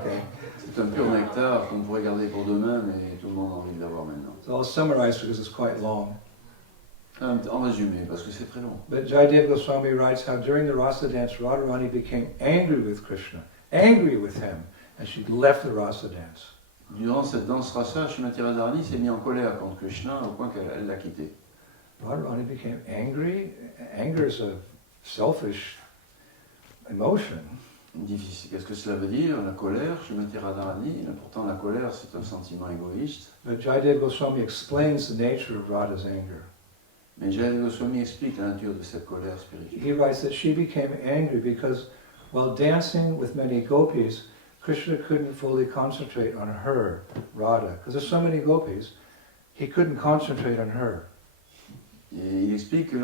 Okay. C'est un pur nectar qu'on pourrait garder pour demain, mais tout le monde a envie de l'avoir maintenant. So I'll summarize because it's quite long. En résumé, parce que c'est très long. But Jayadeva Goswami writes how during the rasa dance, Radharani became angry with Krishna, angry with him, and she left the rasa dance. Durant cette danse rasa, Srimati Radharani s'est mis en colère contre Krishna au point qu'elle l'a quitté. Radharani became angry. Anger is a selfish emotion. Difficile. Qu'est-ce que cela veut dire? La colère, Srimati Radharani, pourtant la colère c'est un sentiment égoïste. But Jayadeva Goswami explains the nature of Radha's anger. Mais Jayadeva Goswami explique la nature de cette colère spirituelle. He writes that she became angry because while dancing with many gopis, Krishna couldn't fully concentrate on her, Radha. Because there's so many gopis, he couldn't concentrate on her. Et il explique que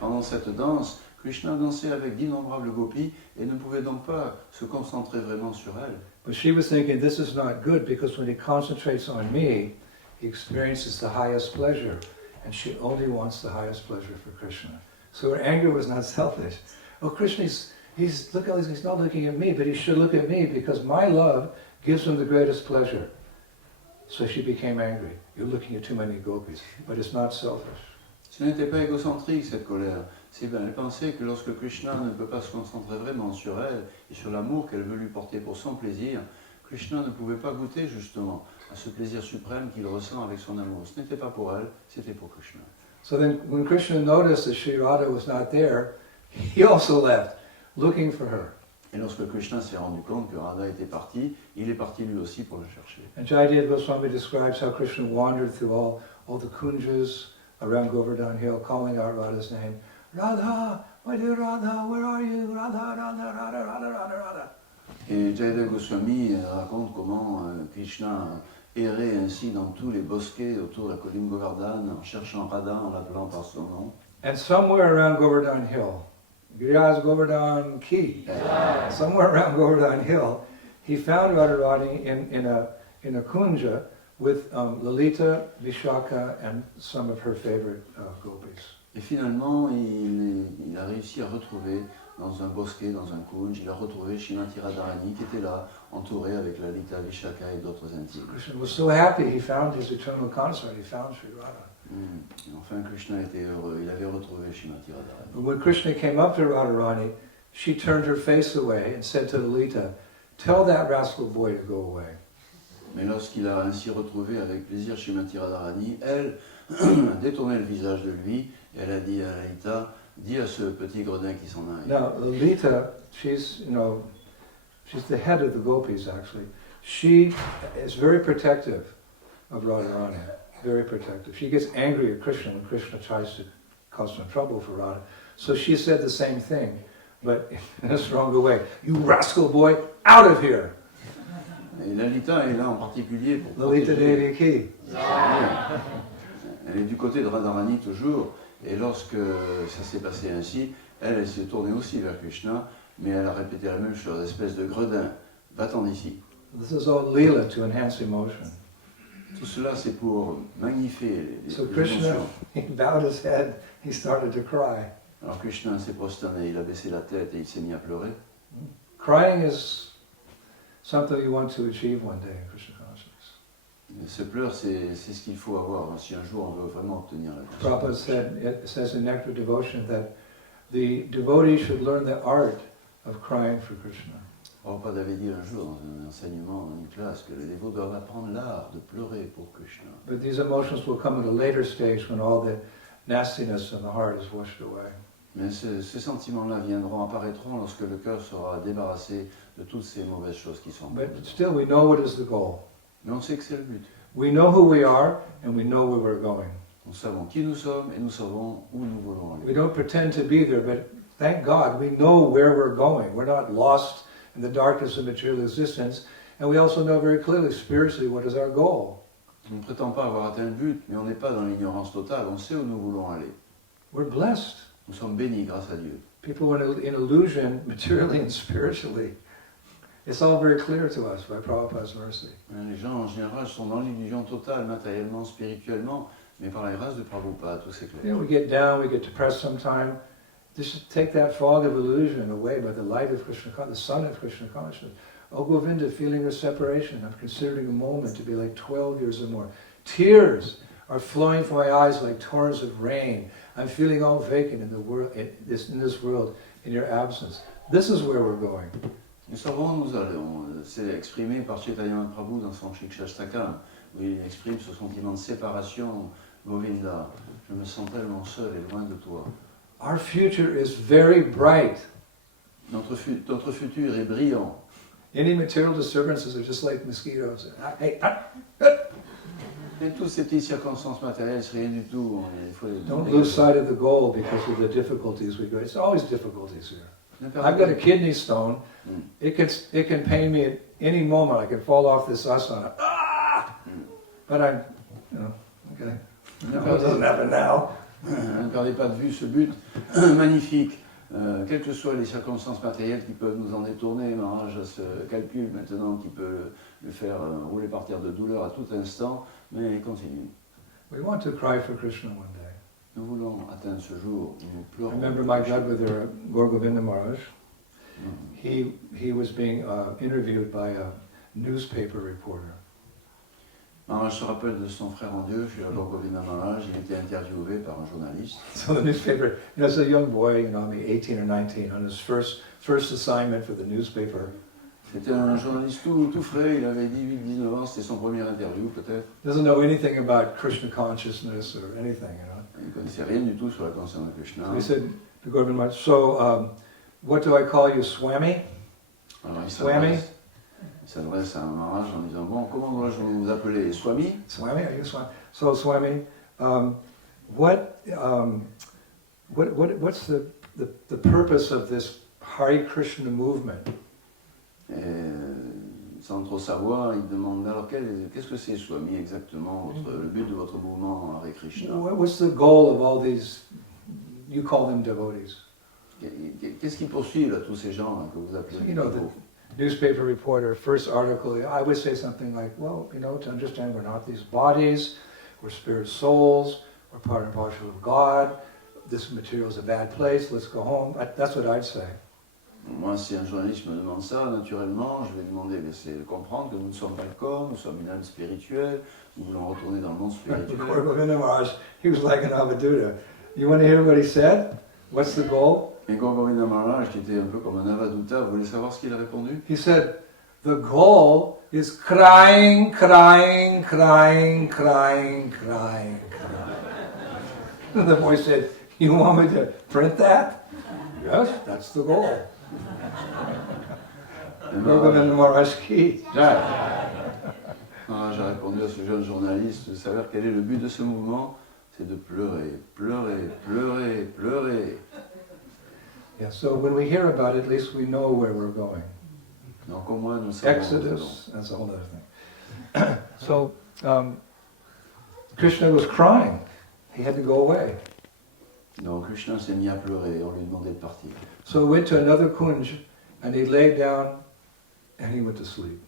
pendant cette danse, Krishna dansait avec d'innombrables gopis et ne pouvait donc pas se concentrer vraiment sur elle. But she was thinking, this is not good because when he concentrates on me, he experiences the highest pleasure. And she only wants the highest pleasure for Krishna. So her anger was not selfish. Oh, Krishna, he's not looking at me, but he should look at me because my love gives him the greatest pleasure. So she became angry. You're looking at too many gopis, but it's not selfish. Ce n'était pas égocentrique cette colère. Elle pensait que lorsque Krishna ne peut pas se concentrer vraiment sur elle et sur l'amour qu'elle veut lui porter pour son plaisir, Krishna ne pouvait pas goûter justement à ce plaisir suprême qu'il ressent avec son amour. Ce n'était pas pour elle, c'était pour Krishna. So then when Krishna noticed that Sri Radha was not there, he also left, looking for her. Et lorsque Krishna s'est rendu compte que Radha était partie, il est parti lui aussi pour la chercher. And Jayadeva Goswami describes how Krishna wandered through all the kunjas around Govardhan Hill, calling out Radha's name. Radha, my dear Radha, where are you? Radha, Radha, Radha, Radha, Radha, Radha. Et Jayadeva Goswami raconte comment Krishna errait ainsi dans tous les bosquets autour de la colline Govardhan en cherchant Radha, en l'appelant par son nom. And somewhere around Govardhan Hill, Giriraj Govardhan Ki, somewhere around Govardhan Hill, he found Radharani in a kunja with Lalita, Vishaka, and some of her favorite gopis. Et finalement, il a réussi à retrouver dans un bosquet, dans un kunj, il a retrouvé Srimati Radharani qui était là, entouré avec Lalita, Vishaka et d'autres intimes. Krishna was so happy he found his eternal consort, he found Sri Radha. Et enfin, Krishna était heureux, il avait retrouvé Srimati Radharani. But when Krishna came up to Radharani, she turned her face away and said to Lalita, "Tell that rascal boy to go away." Mais lorsqu'il a ainsi retrouvé avec plaisir Srimati Radharani, elle a détourné le visage de lui et elle a dit à Lalita, dis à ce petit gredin qui s'en aille. Now, Lalita, she's the head of the gopis actually. She is very protective of Radharani, very protective. She gets angry at Krishna when Krishna tries to cause some trouble for Radha. So she said the same thing, but in a stronger way. You rascal boy, out of here! Et Lalita est là en particulier pour Lalita protéger. Devi Ki. Elle est du côté de Radharani toujours, et lorsque ça s'est passé ainsi, elle s'est tournée aussi vers Krishna, mais elle a répété la même chose, espèce de gredin, va-t'en d'ici. This is all lila to enhance emotion. Tout cela c'est pour magnifier les So Krishna, émotions. he bowed his head, he started to cry. Alors Krishna s'est prosterné, il a baissé la tête et il s'est mis à pleurer. Crying is something you want to achieve one day in Krishna consciousness. Et ce pleur, c'est ce qu'il faut avoir si un jour on veut vraiment obtenir la Prabhupada conscience. it says in Nectar Devotion that the devotee should learn the art of crying for Krishna. Prabhupada avait dit un jour dans un enseignement, dans une classe, que les dévots doivent apprendre l'art de pleurer pour Krishna. But these emotions will come at a later stage when all the nastiness in the heart is washed away. Mais ces sentiments-là apparaîtront lorsque le cœur sera débarrassé de toutes ces mauvaises choses qui sont. But still we know what is the goal. Mais on sait que c'est le but. We know who we are and we know where we're going. Nous savons qui nous sommes et nous savons où nous voulons aller. We don't pretend to be there, but thank God we know where we're going. We're not lost in the darkness of material existence, and we also know very clearly spiritually what is our goal. On ne prétend pas avoir atteint le but, mais on n'est pas dans l'ignorance totale, on sait où nous voulons aller. We're blessed. Nous sommes bénis grâce à Dieu. People are in illusion materially and spiritually. It's all very clear to us by Prabhupada's mercy. Les gens en général sont dans l'illusion totale, matériellement, spirituellement, mais par la grâce de Prabhupada, tout c'est clair. We get down, we get depressed sometime. Just take that fog of illusion away by the light of Krishna, the sun of Krishna consciousness. Oh Govinda, feeling of separation, I'm considering a moment to be like 12 years or more. Tears are flowing from my eyes like torrents of rain. I'm feeling all vacant in the world, in this world, in your absence. This is where we're going. Nous savons où nous allons. C'est exprimé par Chaitanya Mahaprabhu dans son Shikshashtakam, où il exprime ce sentiment de séparation. Govinda, je me sens tellement seul et loin de toi. Our future is very bright. Notre futur est brillant. Any material disturbances are just like mosquitoes. Et toutes ces petites circonstances matérielles, c'est rien du tout. Il faut les Don't lose sight of the goal because of the difficulties we go. It's always difficulties here. I've got a kidney stone. It can pain me at any moment. I can fall off this asana. But okay. No, it doesn't happen now. Ne perdez pas de vue ce but magnifique. Quelles que soient les circonstances matérielles qui peuvent nous en détourner, Maharaj a ce calcul maintenant qui peut le faire rouler par terre de douleur à tout instant, mais il continue. We want to cry for Krishna one day. Nous voulons atteindre ce jour où nous pleurons. I remember my godbrother, Gaur Govinda Maharaj. He was being interviewed by a newspaper reporter. Maharaj se rappelle de son frère en Dieu, Srila Govinda Maharaj, il était interviewé par un journaliste. So the newspaper, as a young boy, maybe 18 or 19, on his first assignment for the newspaper. C'était un journaliste tout frais, il avait 18-19 ans, c'était son premier interview peut-être. Doesn't know anything about Krishna consciousness or anything, Il ne connaissait rien du tout sur la conscience de Krishna. So he said to Govinda Maharaj, so what do I call you, Swami? Alors Swami? Il s'adresse à un Maharaj en disant, bon, comment dois-je vous appeler? Swami? Swami, are you Swami? So Swami, what's the purpose of this Hare Krishna movement? Et, sans trop savoir, il demande alors qu'est-ce que c'est Swami exactement, le but de votre mouvement Hare Krishna? What's the goal of all these, you call them devotees? Qu'est-ce qui poursuit là, tous ces gens là, que vous appelez the newspaper reporter, first article, I would say something like, well, to understand we're not these bodies, we're spirit souls, we're part and parcel of God, this material is a bad place, let's go home. That's what I'd say. Moi, si un journaliste me demande ça, naturellement, je vais demander, c'est de comprendre que nous ne sommes pas le corps, nous sommes une âme spirituelle, nous voulons retourner dans le monde spirituel. Govinda Maharaj, he was like an Avaduta. You want to hear what he said? What's the goal? Et Govinda Maharaj, qui était un peu comme un Avaduta, vous voulez savoir ce qu'il a répondu? He said, the goal is crying, crying, crying, crying, crying, crying. And the boy said, you want me to print that? Yes, that's the goal. Govinda Maharaj ki. J'ai répondu à ce jeune journaliste de savoir quel est le but de ce mouvement, c'est de pleurer, pleurer, pleurer, pleurer. Yeah, so when we hear about it, at least we know where we're going. Donc au moins nous savons. Exodus, that's a whole other thing. So Krishna was crying. He had to go away. Donc Krishna s'est mis à pleurer, on lui demandait de partir. So he went to another kunj and he laid down and he went to sleep.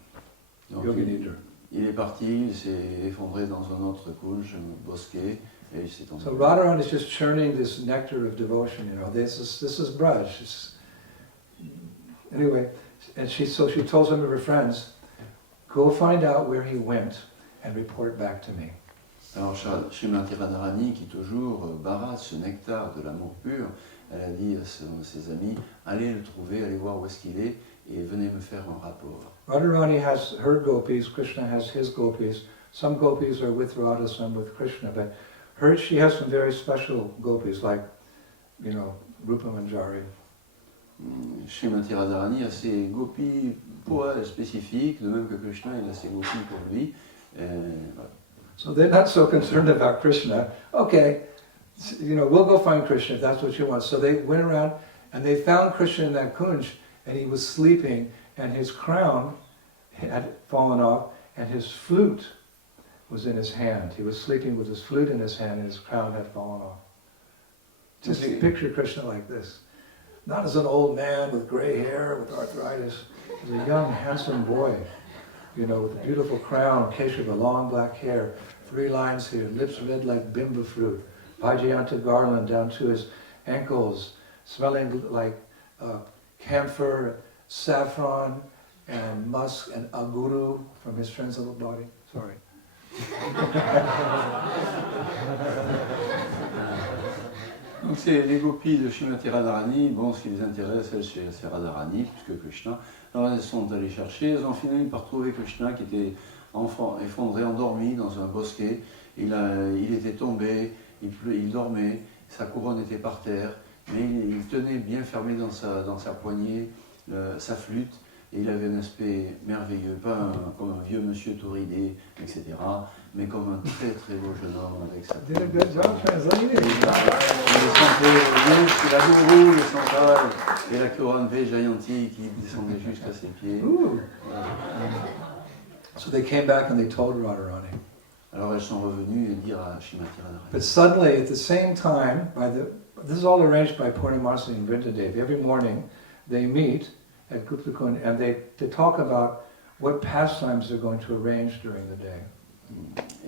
Donc Yogi Nidra. il est parti, il s'est effondré dans un autre kunj, un bosquet, Et il s'est tombé. So Radharani is just churning this nectar of devotion, you know. This is Braj. Anyway, and she told some of her friends, go find out where he went and report back to me. Alors Srimati Radharani, qui toujours baratte ce nectar de l'amour pur, elle a dit à ses amis, allez le trouver, allez voir où est-ce qu'il est, et venez me faire un rapport. Radharani has her gopis, Krishna has his gopis. Some gopis are with Radha, some with Krishna, but she has some very special gopis, like, you know, Rupa Manjari. Srimati Radharani a ses gopis pour elle spécifiques, de même que Krishna il a ses gopis pour lui. Voilà. So they're not so concerned about Krishna. Okay, you know, we'll go find Krishna if that's what you want. So they went around and they found Krishna in that kunj, and he was sleeping, and his crown had fallen off, and his flute was in his hand. He was sleeping with his flute in his hand, and his crown had fallen off. Just picture Krishna like this. Not as an old man with gray hair, with arthritis. As a young, handsome boy, you know, with a beautiful crown, keshava, long black hair, 3 lines here, lips red like bimba fruit, Vajayanta garland down to his ankles, smelling like camphor, saffron, and musk, and aguru from his transcendental body. Sorry. Donc c'est les gopis de Srimati Radharani, bon, ce qui les intéresse, c'est Radharani, puisque Krishna. Alors elles sont allées chercher, elles ont fini par trouver Krishna qui était effondré, endormi dans un bosquet. Il était tombé, il dormait, sa couronne était par terre, mais il tenait bien fermé dans sa poignée sa flûte, et il avait un aspect merveilleux, pas comme un vieux monsieur tout ridé, etc., mais comme un très très beau jeune homme avec sa Did a good job translating. Il sentait bien la gourou, le central, et la couronne Jayanti qui descendait jusqu'à ses pieds. So they came back and they told Radharani. Alors elles sont revenues et dire à Srimati Radharani. But suddenly, at the same time, this is all arranged by Purnamasi and Vrindadev. Every morning, they meet at Guptakund and they talk about what pastimes they're going to arrange during the day.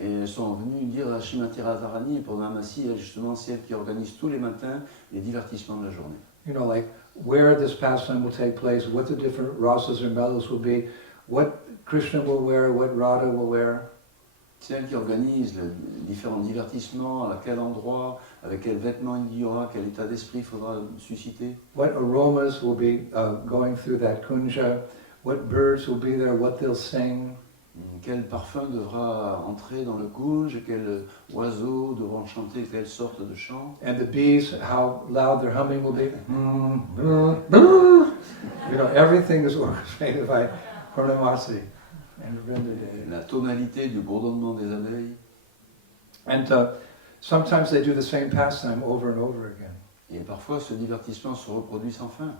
Et elles sont venues dire à Srimati Radharani, Purnamasi, justement, c'est elle qui organise tous les matins les divertissements de la journée. You know, like where this pastime will take place, what the different rasas or mellows will be, what Krishna will wear, what Radha will wear. C'est elle qui organise les différents divertissements, à quel endroit, avec quels vêtements il y aura, quel état d'esprit il faudra susciter. What aromas will be going through that kunja, what birds will be there, what they'll sing. Quel parfum devra entrer dans le kunj, quels oiseaux devront chanter quelle sorte de chant. And the bees, how loud their humming will be. You know, everything is orchestrated by Purnamasi and Vrindadev. La tonalité du bourdonnement des abeilles. And sometimes they do the same pastime over and over again. Et parfois ce divertissement se reproduit sans fin.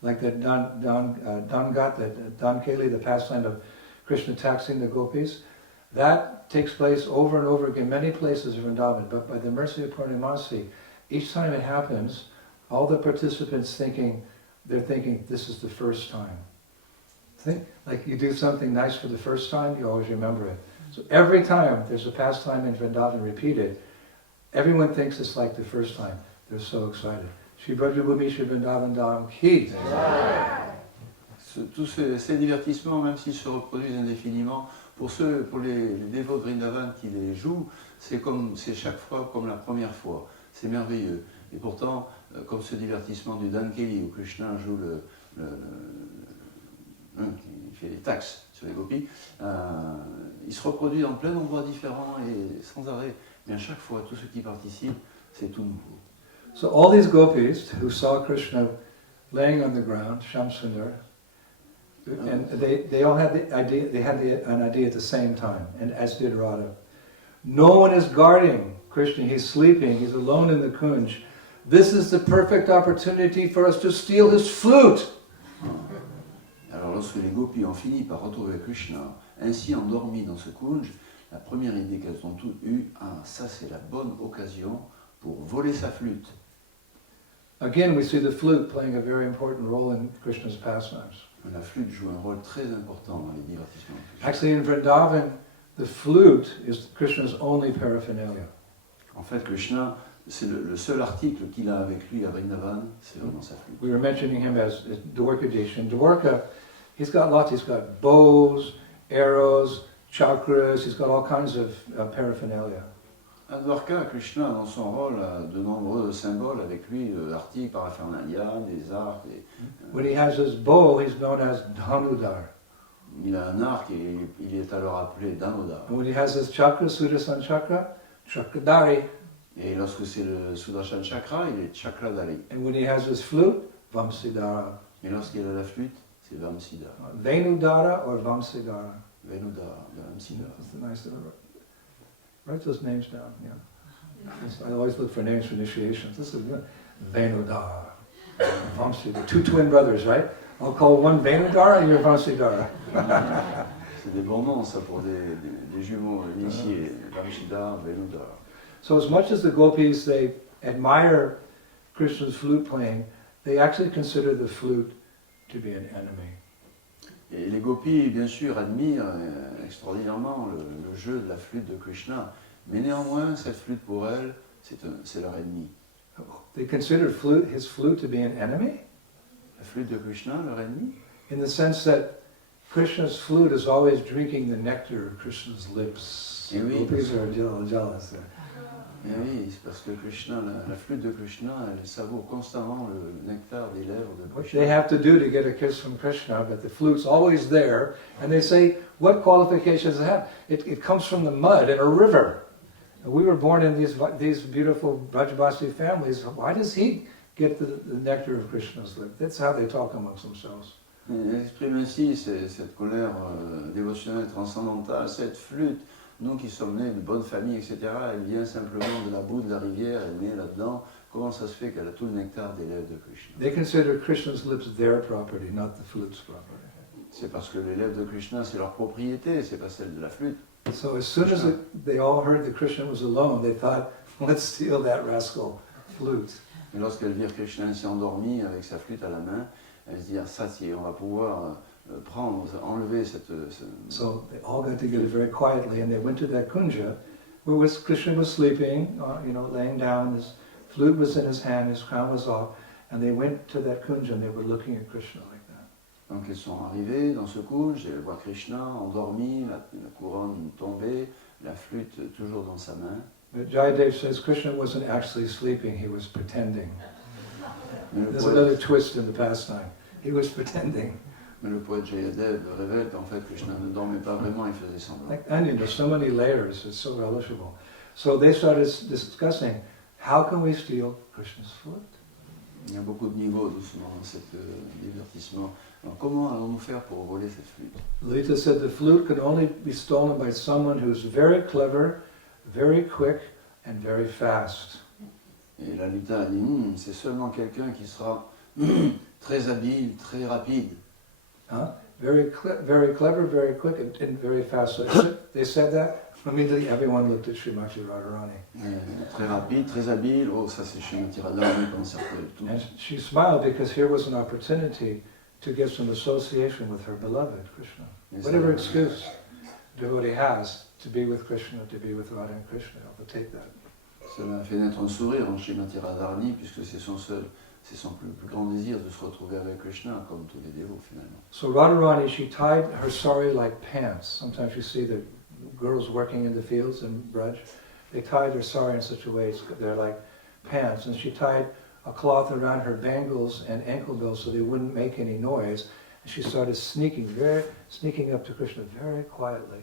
Like that Dangat, that Dankeli, the pastime of Krishna taxing the gopis, that takes place over and over again, many places in Vrindavan. But by the mercy of Purnamasi, each time it happens, all the participants they're thinking, this is the first time. Think, like you do something nice for the first time, you always remember it. So every time there's a pastime in Vrindavan repeated, everyone thinks it's like the first time. They're so excited. Shri Brajabhumi Shri Vrindavan Dham Ki. Tous ces divertissements, même s'ils se reproduisent indéfiniment, pour les dévots de Vrindavan qui les jouent, c'est chaque fois comme la première fois. C'est merveilleux. Et pourtant, comme ce divertissement du Dankeli où Krishna joue qui fait des taxes sur les gopis, il se reproduit dans plein d'endroits différents et sans arrêt. Mais à chaque fois, tous ceux qui participent, c'est tout nouveau. So all these gopis who saw Krishna laying on the ground, Shamsundar, and they all had the idea. They had an idea at the same time, and as did Radha. No one is guarding Krishna. He's sleeping. He's alone in the kunj. This is the perfect opportunity for us to steal his flute. Alors lorsque les gopis ont fini par retrouver Krishna, ainsi endormi dans ce kunj, la première idée qu'elles ont toutes eue, ça c'est la bonne occasion pour voler sa flûte. Again, we see the flute playing a very important role in Krishna's pastimes. La flûte joue un rôle très important dans les divertissements. Actually, in Vrindavan, the flute is Krishna's only paraphernalia. En fait, Krishna, c'est le seul article qu'il a avec lui à Vrindavan, c'est vraiment sa flûte. We were mentioning him as Dwarkadish. And Dwarka, he's got lots. He's got bows, arrows, chakras. He's got all kinds of paraphernalia. À Dwarka, Krishna, dans son rôle, a de nombreux symboles avec lui, articles, paraphernalia, des arcs. When he has his bow, he's known as Dhanudar. Il a un arc et il est alors appelé Damodar. And when he has his chakra, Sudarshan chakra, Chakradari. Et lorsque c'est le Sudarshan Chakra, il est Chakradari. And when he has his flute, Vamsidara. Et lorsqu'il a la flûte, c'est Vamsidara. Venudara or Vamsidara. Venudara, Vamsidara. That's a nice little. Write those names down. Yeah. I always look for names for initiations. This is Venudara, Vamsidara. Two twin brothers, right? I'll call one Venudara and you're Vamsidara. C'est des bons noms, ça, pour des jumeaux initiés. Vamsidara, Venudara. So as much as the gopis, they admire Krishna's flute playing, they actually consider the flute to be an enemy. Et les gopis, bien sûr, admirent extraordinairement le jeu de la flûte de Krishna, mais néanmoins, cette flûte pour elles, c'est leur ennemi. They consider his flute to be an enemy? La flûte de Krishna, leur ennemi? In the sense that Krishna's flute is always drinking the nectar of Krishna's lips. Et oui, Gopis are jealous. Et oui, c'est parce que Krishna, la flûte de Krishna, elle savoure constamment le nectar des lèvres de What Krishna. they have to do to get a kiss from Krishna, but the flute's always there, and they say, what qualifications does it have? It comes from the mud in a river. And we were born in these beautiful Brajbasi families. Why does he get the nectar of Krishna's lips? That's how they talk amongst themselves. Elle exprime ainsi cette colère dévotionnelle transcendantale, cette flûte. Nous qui sommes nés d'une bonne famille, etc., elle vient simplement de la boue de la rivière, elle est née là-dedans. Comment ça se fait qu'elle a tout le nectar des lèvres de Krishna? They consider Krishna's lips their property, not the flute's property. C'est parce que les lèvres de Krishna, c'est leur propriété, c'est pas celle de la flûte. So as soon as they all heard that Krishna was alone, they thought, let's steal that rascal flute. Et lorsqu'elles virent Krishna s'est endormi avec sa flûte à la main, elles se dirent, ça, on va pouvoir enlever cette... So they all got together very quietly, and they went to that kunja, where Krishna was sleeping, laying down. His flute was in his hand, his crown was off, and they went to that kunja, and they were looking at Krishna like that. Donc elles sont arrivées dans ce kunj, elles voient Krishna endormi, la couronne tombée, la flûte toujours dans sa main. But Jayadev says Krishna wasn't actually sleeping; he was pretending. Mais There's another twist in the pastime. He was pretending. Mais le poète Jayadev révèle qu'en fait Krishna ne dormait pas vraiment, il faisait semblant. Like onion, there's so many layers, it's so relishable. So they started discussing, how can we steal Krishna's flute? Il y a beaucoup de niveaux doucement dans cet divertissement. Alors comment allons-nous faire pour voler cette flûte? Lita said the flute could only be stolen by someone who's very clever, very quick, and very fast. Et la Lita a dit, c'est seulement quelqu'un qui sera très habile, très rapide. Very clever, very quick, and very fast. So they said that. Immediately everyone looked at Srimati Radharani. Très rapide, très habile. Oh, ça c'est Srimati Radharani comme certains tout. And she smiled because here was an opportunity to get some association with her beloved Krishna. Whatever excuse devotee has to be with Krishna, to be with Radha and Krishna, I'll take that. Cela a fait naître un sourire en Srimati Radharani puisque c'est son plus grand désir de se retrouver avec Krishna, comme tous les dévots finalement. So Radharani, she tied her sari like pants. Sometimes you see the girls working in the fields in Braj. They tied her sari in such a way, they're like pants. And she tied a cloth around her bangles and ankle bills so they wouldn't make any noise. And she started sneaking up to Krishna very quietly.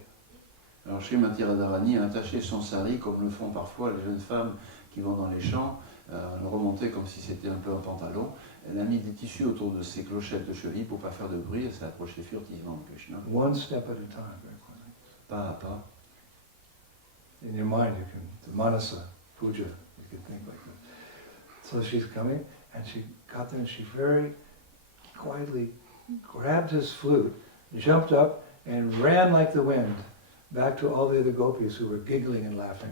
Alors Srimati Radharani a attaché son sari comme le font parfois les jeunes femmes qui vont dans les champs, le remonter comme si c'était un peu un pantalon. Elle a mis des tissus autour de ses clochettes de cheville pour ne pas faire de bruit et s'est approchée furtivement de Krishna. One step at a time, very quickly. Pas à pas. In your mind, the manasa, puja, you can think like that. So she's coming, and she got there, and she very quietly grabbed his flute, jumped up, and ran like the wind back to all the other gopis who were giggling and laughing.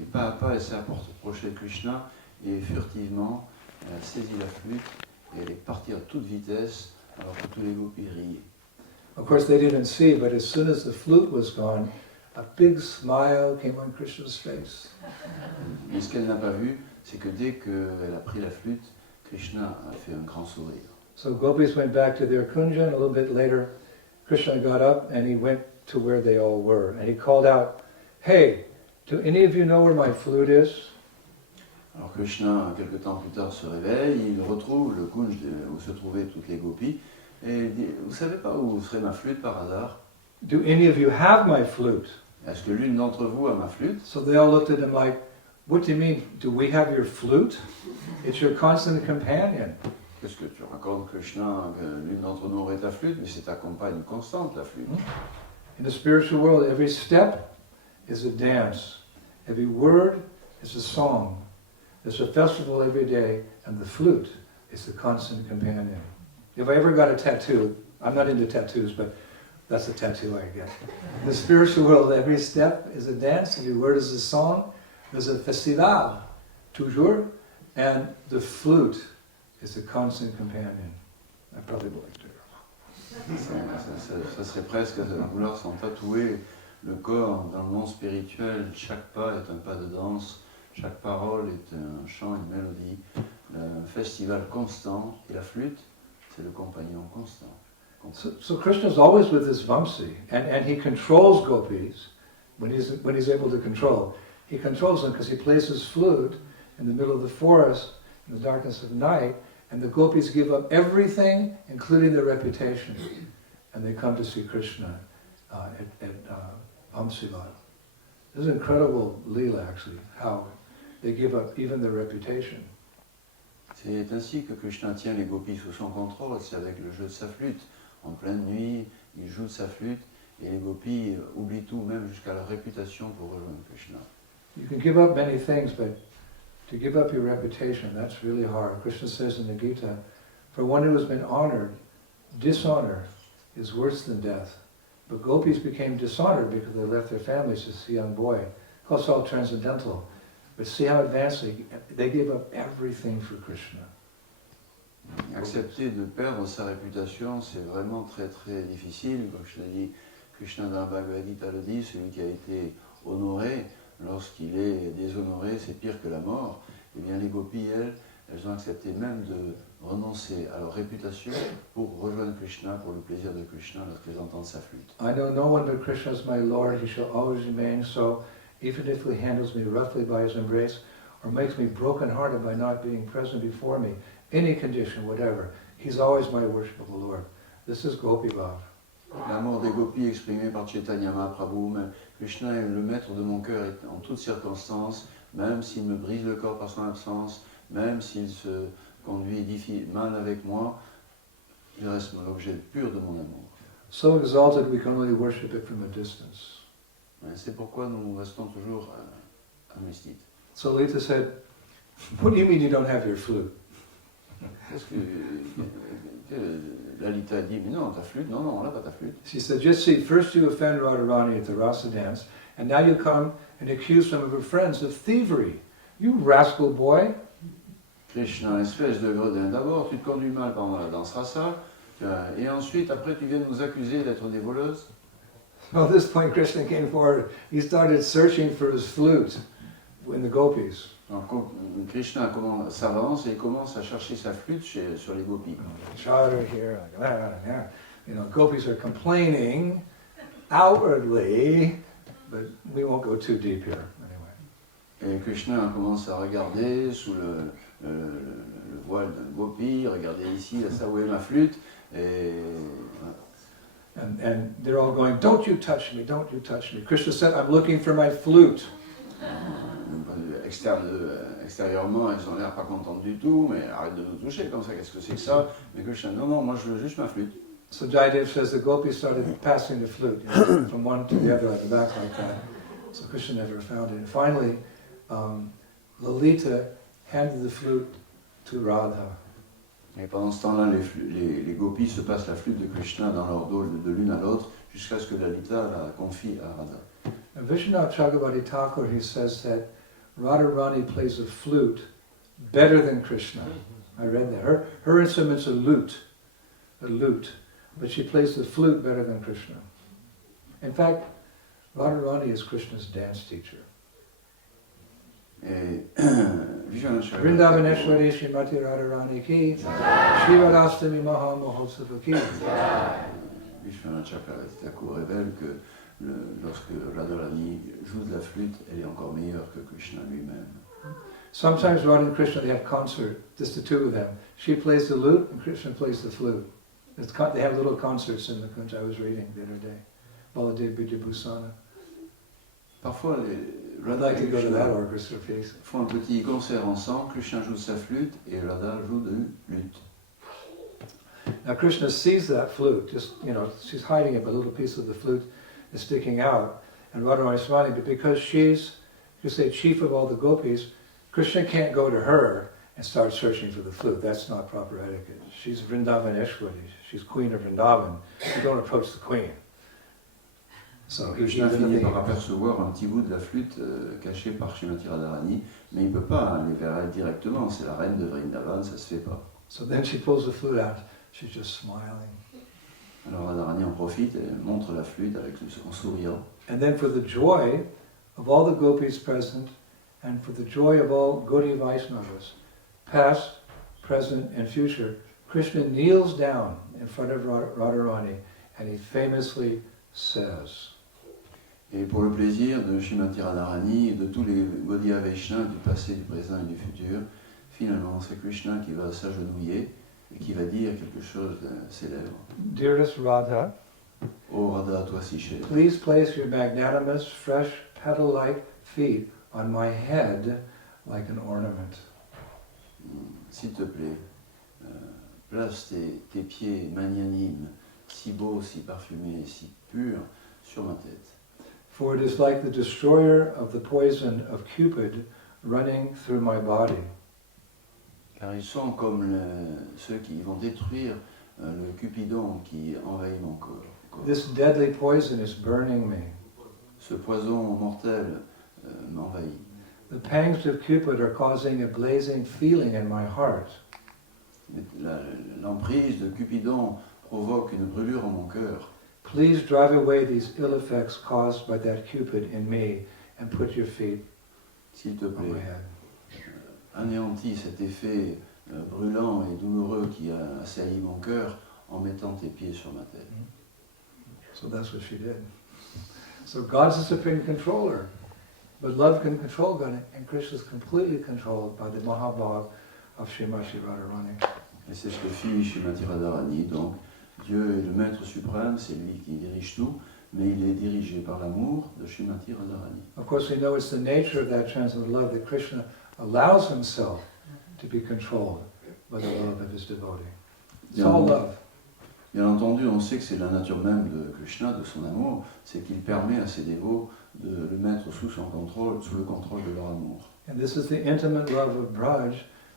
Et pas à pas, elle s'est approchée de Krishna et furtivement, elle a saisi la flûte et elle est partie à toute vitesse alors que tous les gopis riaient. Of course, they didn't see, but as soon as the flute was gone, a big smile came on Krishna's face. Mais ce qu'elle n'a pas vu, c'est que dès qu'elle a pris la flûte, Krishna a fait un grand sourire. So gopis went back to their kunja, and a little bit later, Krishna got up and he went to where they all were. And he called out, "Hey, do any of you know where my flute is?" Alors Krishna, quelque temps plus tard, se réveille, il retrouve le kunj où se trouvaient toutes les gopis, et il dit, vous savez pas où serait ma flûte par hasard? Do any of you have my flute? Est-ce que l'une d'entre vous a ma flûte? So they all looked at him like, what do you mean? Do we have your flute? It's your constant companion. Qu'est-ce que tu racontes, Krishna, que l'une d'entre nous aurait ta flûte, mais c'est ta compagne constante, la flûte. In the spiritual world, every step is a dance. Every word is a song. There's a festival every day, and the flute is the constant companion. If I ever got a tattoo, I'm not into tattoos, but that's a tattoo I get. In the spiritual world, every step is a dance, every word is a song. There's a festival, toujours, and the flute is a constant companion. I probably will like to. Ça serait presque à vouloir s'en tatouer le corps dans le monde spirituel. Chaque pas est un pas de danse, chaque parole est un chant, une mélodie, un festival constant, et la flûte, c'est le compagnon constant. So Krishna's always with his Vamsi, and he controls gopis when he's able to control. He controls them because he plays his flute in the middle of the forest in the darkness of night, and the gopis give up everything, including their reputation, and they come to see Krishna at Vamsila. This is an incredible Leela, actually, how they give up even their reputation. C'est ainsi que Krishna tient les gopis sous son contrôle, c'est avec le jeu de sa flûte. En pleine nuit, il joue de sa flûte, et les gopis oublient tout, même jusqu'à leur réputation pour rejoindre Krishna. You can give up many things, but to give up your reputation, that's really hard. Krishna says in the Gita, for one who has been honored, dishonor is worse than death. But gopis became dishonored because they left their families to see a young boy. It's all transcendental. But see how advanced they gave up everything for Krishna. Accepter de perdre sa réputation, c'est vraiment très très difficile. Comme je l'ai dit, Krishna dans la Bhagavad Gita le dit, celui qui a été honoré, lorsqu'il est déshonoré, c'est pire que la mort. Eh bien les gopis, elles ont accepté même de renoncer à leur réputation pour rejoindre Krishna, pour le plaisir de Krishna lorsqu'elles entendent sa flûte. I know no one but Krishna is my Lord, he shall always remain so, even if he handles me roughly by his embrace, or makes me broken-hearted by not being present before me, any condition, whatever, he's always my worshipful Lord. This is Gopi Bhav. L'amour des gopis exprimé par Chaitanya Mahaprabhu, même Krishna est le maître de mon cœur en toutes circonstances, même s'il me brise le corps par son absence, même s'il se conduit mal avec moi, il reste l'objet pur de mon amour. So exalted we can only worship it from a distance. C'est pourquoi nous restons toujours à Mystite. So Lita said, what do you mean you don't have your flute? Parce que Lalita a dit, mais non, ta flûte, non, on n'a pas ta flûte. She said, just see, first you offend Radharani at the Rasa dance, and now you come and accuse some of her friends of thievery. You rascal boy. Krishna, espèce de gredin. D'abord, tu te conduis mal pendant la danse rasa, et ensuite, après, tu viens nous accuser d'être des voleuses. So at this point, Krishna came forward. He started searching for his flute in the gopis. Donc, Krishna s'avance et commence à chercher sa flûte sur les gopis. Chowder here, you know, gopis are complaining outwardly, but we won't go too deep here anyway. Et Krishna commence à regarder sous le voile d'un gopi, regarder ici, là, ça, où est ma flûte, et... And they're all going, don't you touch me, don't you touch me. Krishna said, I'm looking for my flute. Extérieurement, elles ont l'air pas contentes du tout, mais arrête de nous toucher comme ça, qu'est-ce que c'est que ça? Mais Krishna, non, moi je veux juste ma flûte. So Jayadev says the gopis started passing the flute, you know, from one to the other at the back like that. So Krishna never found it. And finally, Lalita handed the flute to Radha. Et pendant ce temps-là, les gopis se passent la flûte de Krishna dans leur dos de l'une à l'autre, jusqu'à ce que Lalita la confie à Radha. And Vishwanath Chakravarti Thakur, he says that Radharani plays a flute better than Krishna. I read that. Her instrument's a lute, but she plays the flute better than Krishna. In fact, Radharani is Krishna's dance teacher. Et Vishwanacharya Vrindavaneshwari Srimati Radharani ki, Shivarastami Maha Mahotsava ki. Vishwanacharya Thakur révèle que lorsque Radharani joue de la flûte, elle est encore meilleure que Krishna lui-même. Sometimes Radha and Krishna, they have concert, just the two of them. She plays the lute and Krishna plays the flute. They have little concerts in the Kunj I was reading the other day. Baladev Vidyabhusana. Parfois, I'd like to go to that orchestra piece. Font un petit concert ensemble, Krishna joue de sa flûte et Radha joue de lutte. Now Krishna sees that flute, just, she's hiding it, but a little piece of the flute is sticking out. And Radharani is smiling, but because she's, you say, chief of all the gopis, Krishna can't go to her and start searching for the flute. That's not proper etiquette. She's Vrindavaneshwari. She's queen of Vrindavan. You don't approach the queen. So Krishna finit par apercevoir un petit bout de la flûte caché par Srimati Radharani, mais il ne peut pas aller vers elle directement. C'est la reine de Vrindavan, ça ne se fait pas. So then she pulls the flute out. She's just smiling. Alors Radharani en profite et montre la flûte en souriant. And then for the joy of all the gopis present, and for the joy of all Gaudiya Vaishnavas, past, present, and future, Krishna kneels down in front of Radharani and he famously says, Et pour le plaisir de Srimati Radharani et de tous les Gaudiya Vaishnavas du passé, du présent et du futur, finalement c'est Krishna qui va s'agenouiller et qui va dire quelque chose de célèbre. Dearest Radha, Ô Radha, toi si chère, please place your magnanimous, fresh, petal-like feet on my head like an ornament. S'il te plaît, place tes pieds magnanimes, si beaux, si parfumés, si purs, sur ma tête. For it is like the destroyer of the poison of Cupid running through my body. Car ils sont comme ceux qui vont détruire le Cupidon qui envahit mon corps. This deadly poison is burning me. Ce poison mortel m'envahit. The pangs of Cupid are causing a blazing feeling in my heart. L'emprise de Cupidon provoque une brûlure en mon cœur. Please drive away these ill effects caused by that Cupid in me and put your feet S'il te on my plaît, head. anéantis cet effet brûlant et douloureux qui a assailli mon cœur en mettant tes pieds sur ma tête. So that's what she did. So God's the supreme controller, but love can control God, and Krishna is completely controlled by the Mahabhav of Srimati Radharani. Et c'est ce que fit Srimati Radharani. Donc, Dieu est le maître suprême, c'est lui qui dirige tout, mais il est dirigé par l'amour de Srimati Radharani. Of course, we know it's the nature of that transcendental love that Krishna allows himself to be controlled by the love of his devotee. It's all love. Bien entendu, on sait que c'est la nature même de Krishna, de son amour, c'est qu'il permet à ses dévots de le mettre sous son contrôle, sous le contrôle de leur amour. And this is the intimate love of Braj.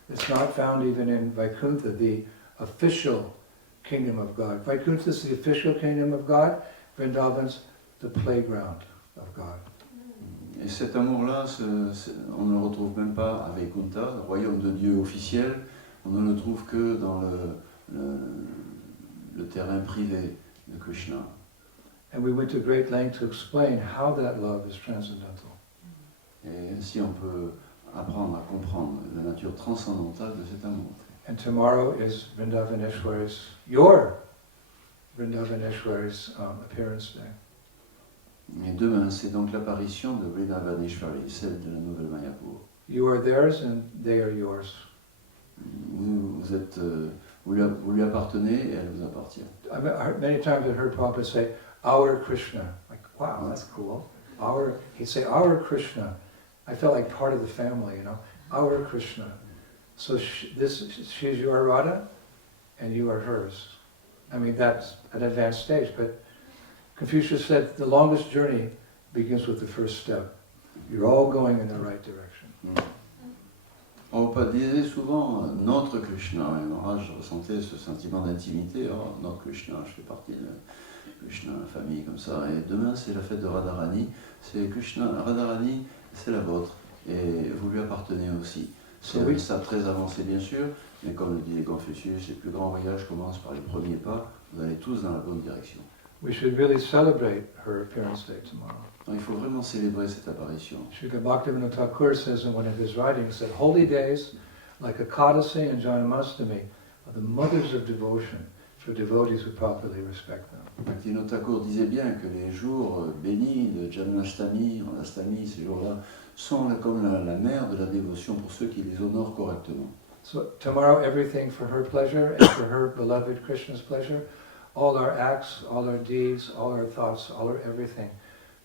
It's not found even in Vaikuntha, the official kingdom of God. Vaikuntha is the official kingdom of God. Vrindavan's the playground of God. Et cet amour-là, on ne le retrouve même pas à Vaikuntha, le royaume de Dieu officiel. On ne le trouve que dans le terrain privé de Krishna. And we went to great length to explain how that love is transcendental. Et ainsi on peut apprendre à comprendre la nature transcendantale de cet amour. And tomorrow is your Vrindavaneshwari's appearance day. Et demain, c'est donc l'apparition de Vrindavaneshwari, celle de la nouvelle Mayapur. You are theirs and they are yours. Vous lui appartenez et elle vous appartient. Many times I've heard Prabhupada say, our Krishna. Like, wow, that's cool. He'd say, our Krishna. I felt like part of the family, our Krishna. So she's your Radha and you are hers. I mean, that's an advanced stage, but Confucius said the longest journey begins with the first step. You're all going in the right direction. Prabhupada disait souvent notre Krishna, et moi je ressentais ce sentiment d'intimité, notre Krishna, je fais partie de Krishna, la famille comme ça, et demain c'est la fête de Radharani, c'est Krishna, Radharani c'est la vôtre, et vous lui appartenez aussi. C'est un stade très avancé bien sûr, mais comme le dit Confucius, les plus grands voyages commencent par les premiers pas, vous allez tous dans la bonne direction. we should really celebrate her appearance day tomorrow. Donc, il faut vraiment célébrer cette apparition. Srila Bhaktivinoda Thakur says in one of his writings that holy days, like Ekadasi and Janamastami, are the mothers of devotion for devotees who properly respect them. Bhaktivinoda Thakur disait bien que les jours bénis de Janmashtami, Astami, ces jours-là, sont comme la mère de la dévotion pour ceux qui les honorent correctement. So tomorrow, everything for her pleasure and for her beloved Krishna's pleasure, all our acts, all our deeds, all our thoughts, all our everything,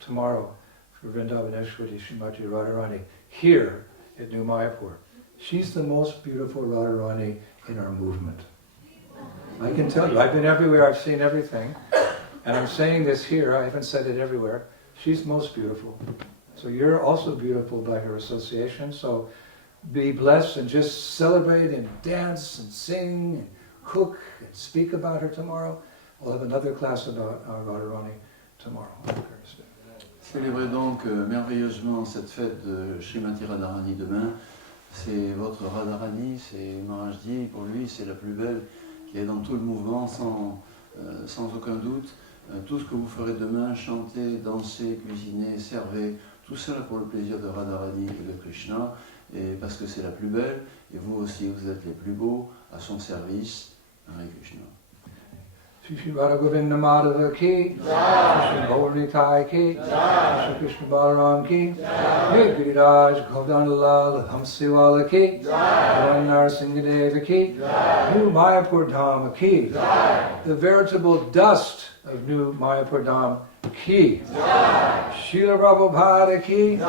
tomorrow for Vrindavaneshwari Srimati Radharani here at New Mayapur. She's the most beautiful Radharani in our movement. I can tell you, I've been everywhere, I've seen everything, and I'm saying this here, I haven't said it everywhere. She's most beautiful. So you're also beautiful by her association, so be blessed and just celebrate and dance and sing and cook and speak about her tomorrow. We'll have another class about Radharani tomorrow. Célébrez donc merveilleusement cette fête de Srimati Radharani demain. C'est votre Radharani, c'est Maharaj dit, pour lui c'est la plus belle qui est dans tout le mouvement sans aucun doute. Tout ce que vous ferez demain, chanter, danser, cuisiner, servez, tout cela pour le plaisir de Radharani et de Krishna, et parce que c'est la plus belle, et vous aussi vous êtes les plus beaux à son service. Hare Krishna. Shri Radha Govinda Madhava ki, Shri Gaurnitai ki, Shri Krishna Balaram ki, Hey Giriraj Govardhana Lal Hamsiwala ki, Bhavan Narasimha ki, New Mayapur Dham ki, the veritable dust of New Mayapur Dham ki, Srila Prabhupada ki,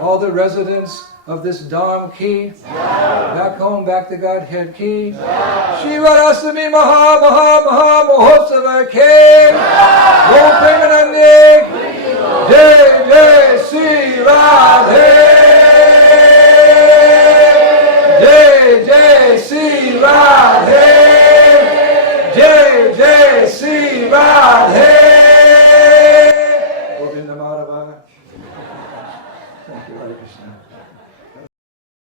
all the residents of this Dham ki, back home, back to Godhead ki, Shivarasami Maha Maha Maha Mahotsava ki, Go Premanande, Jai Jai Sri Radhe.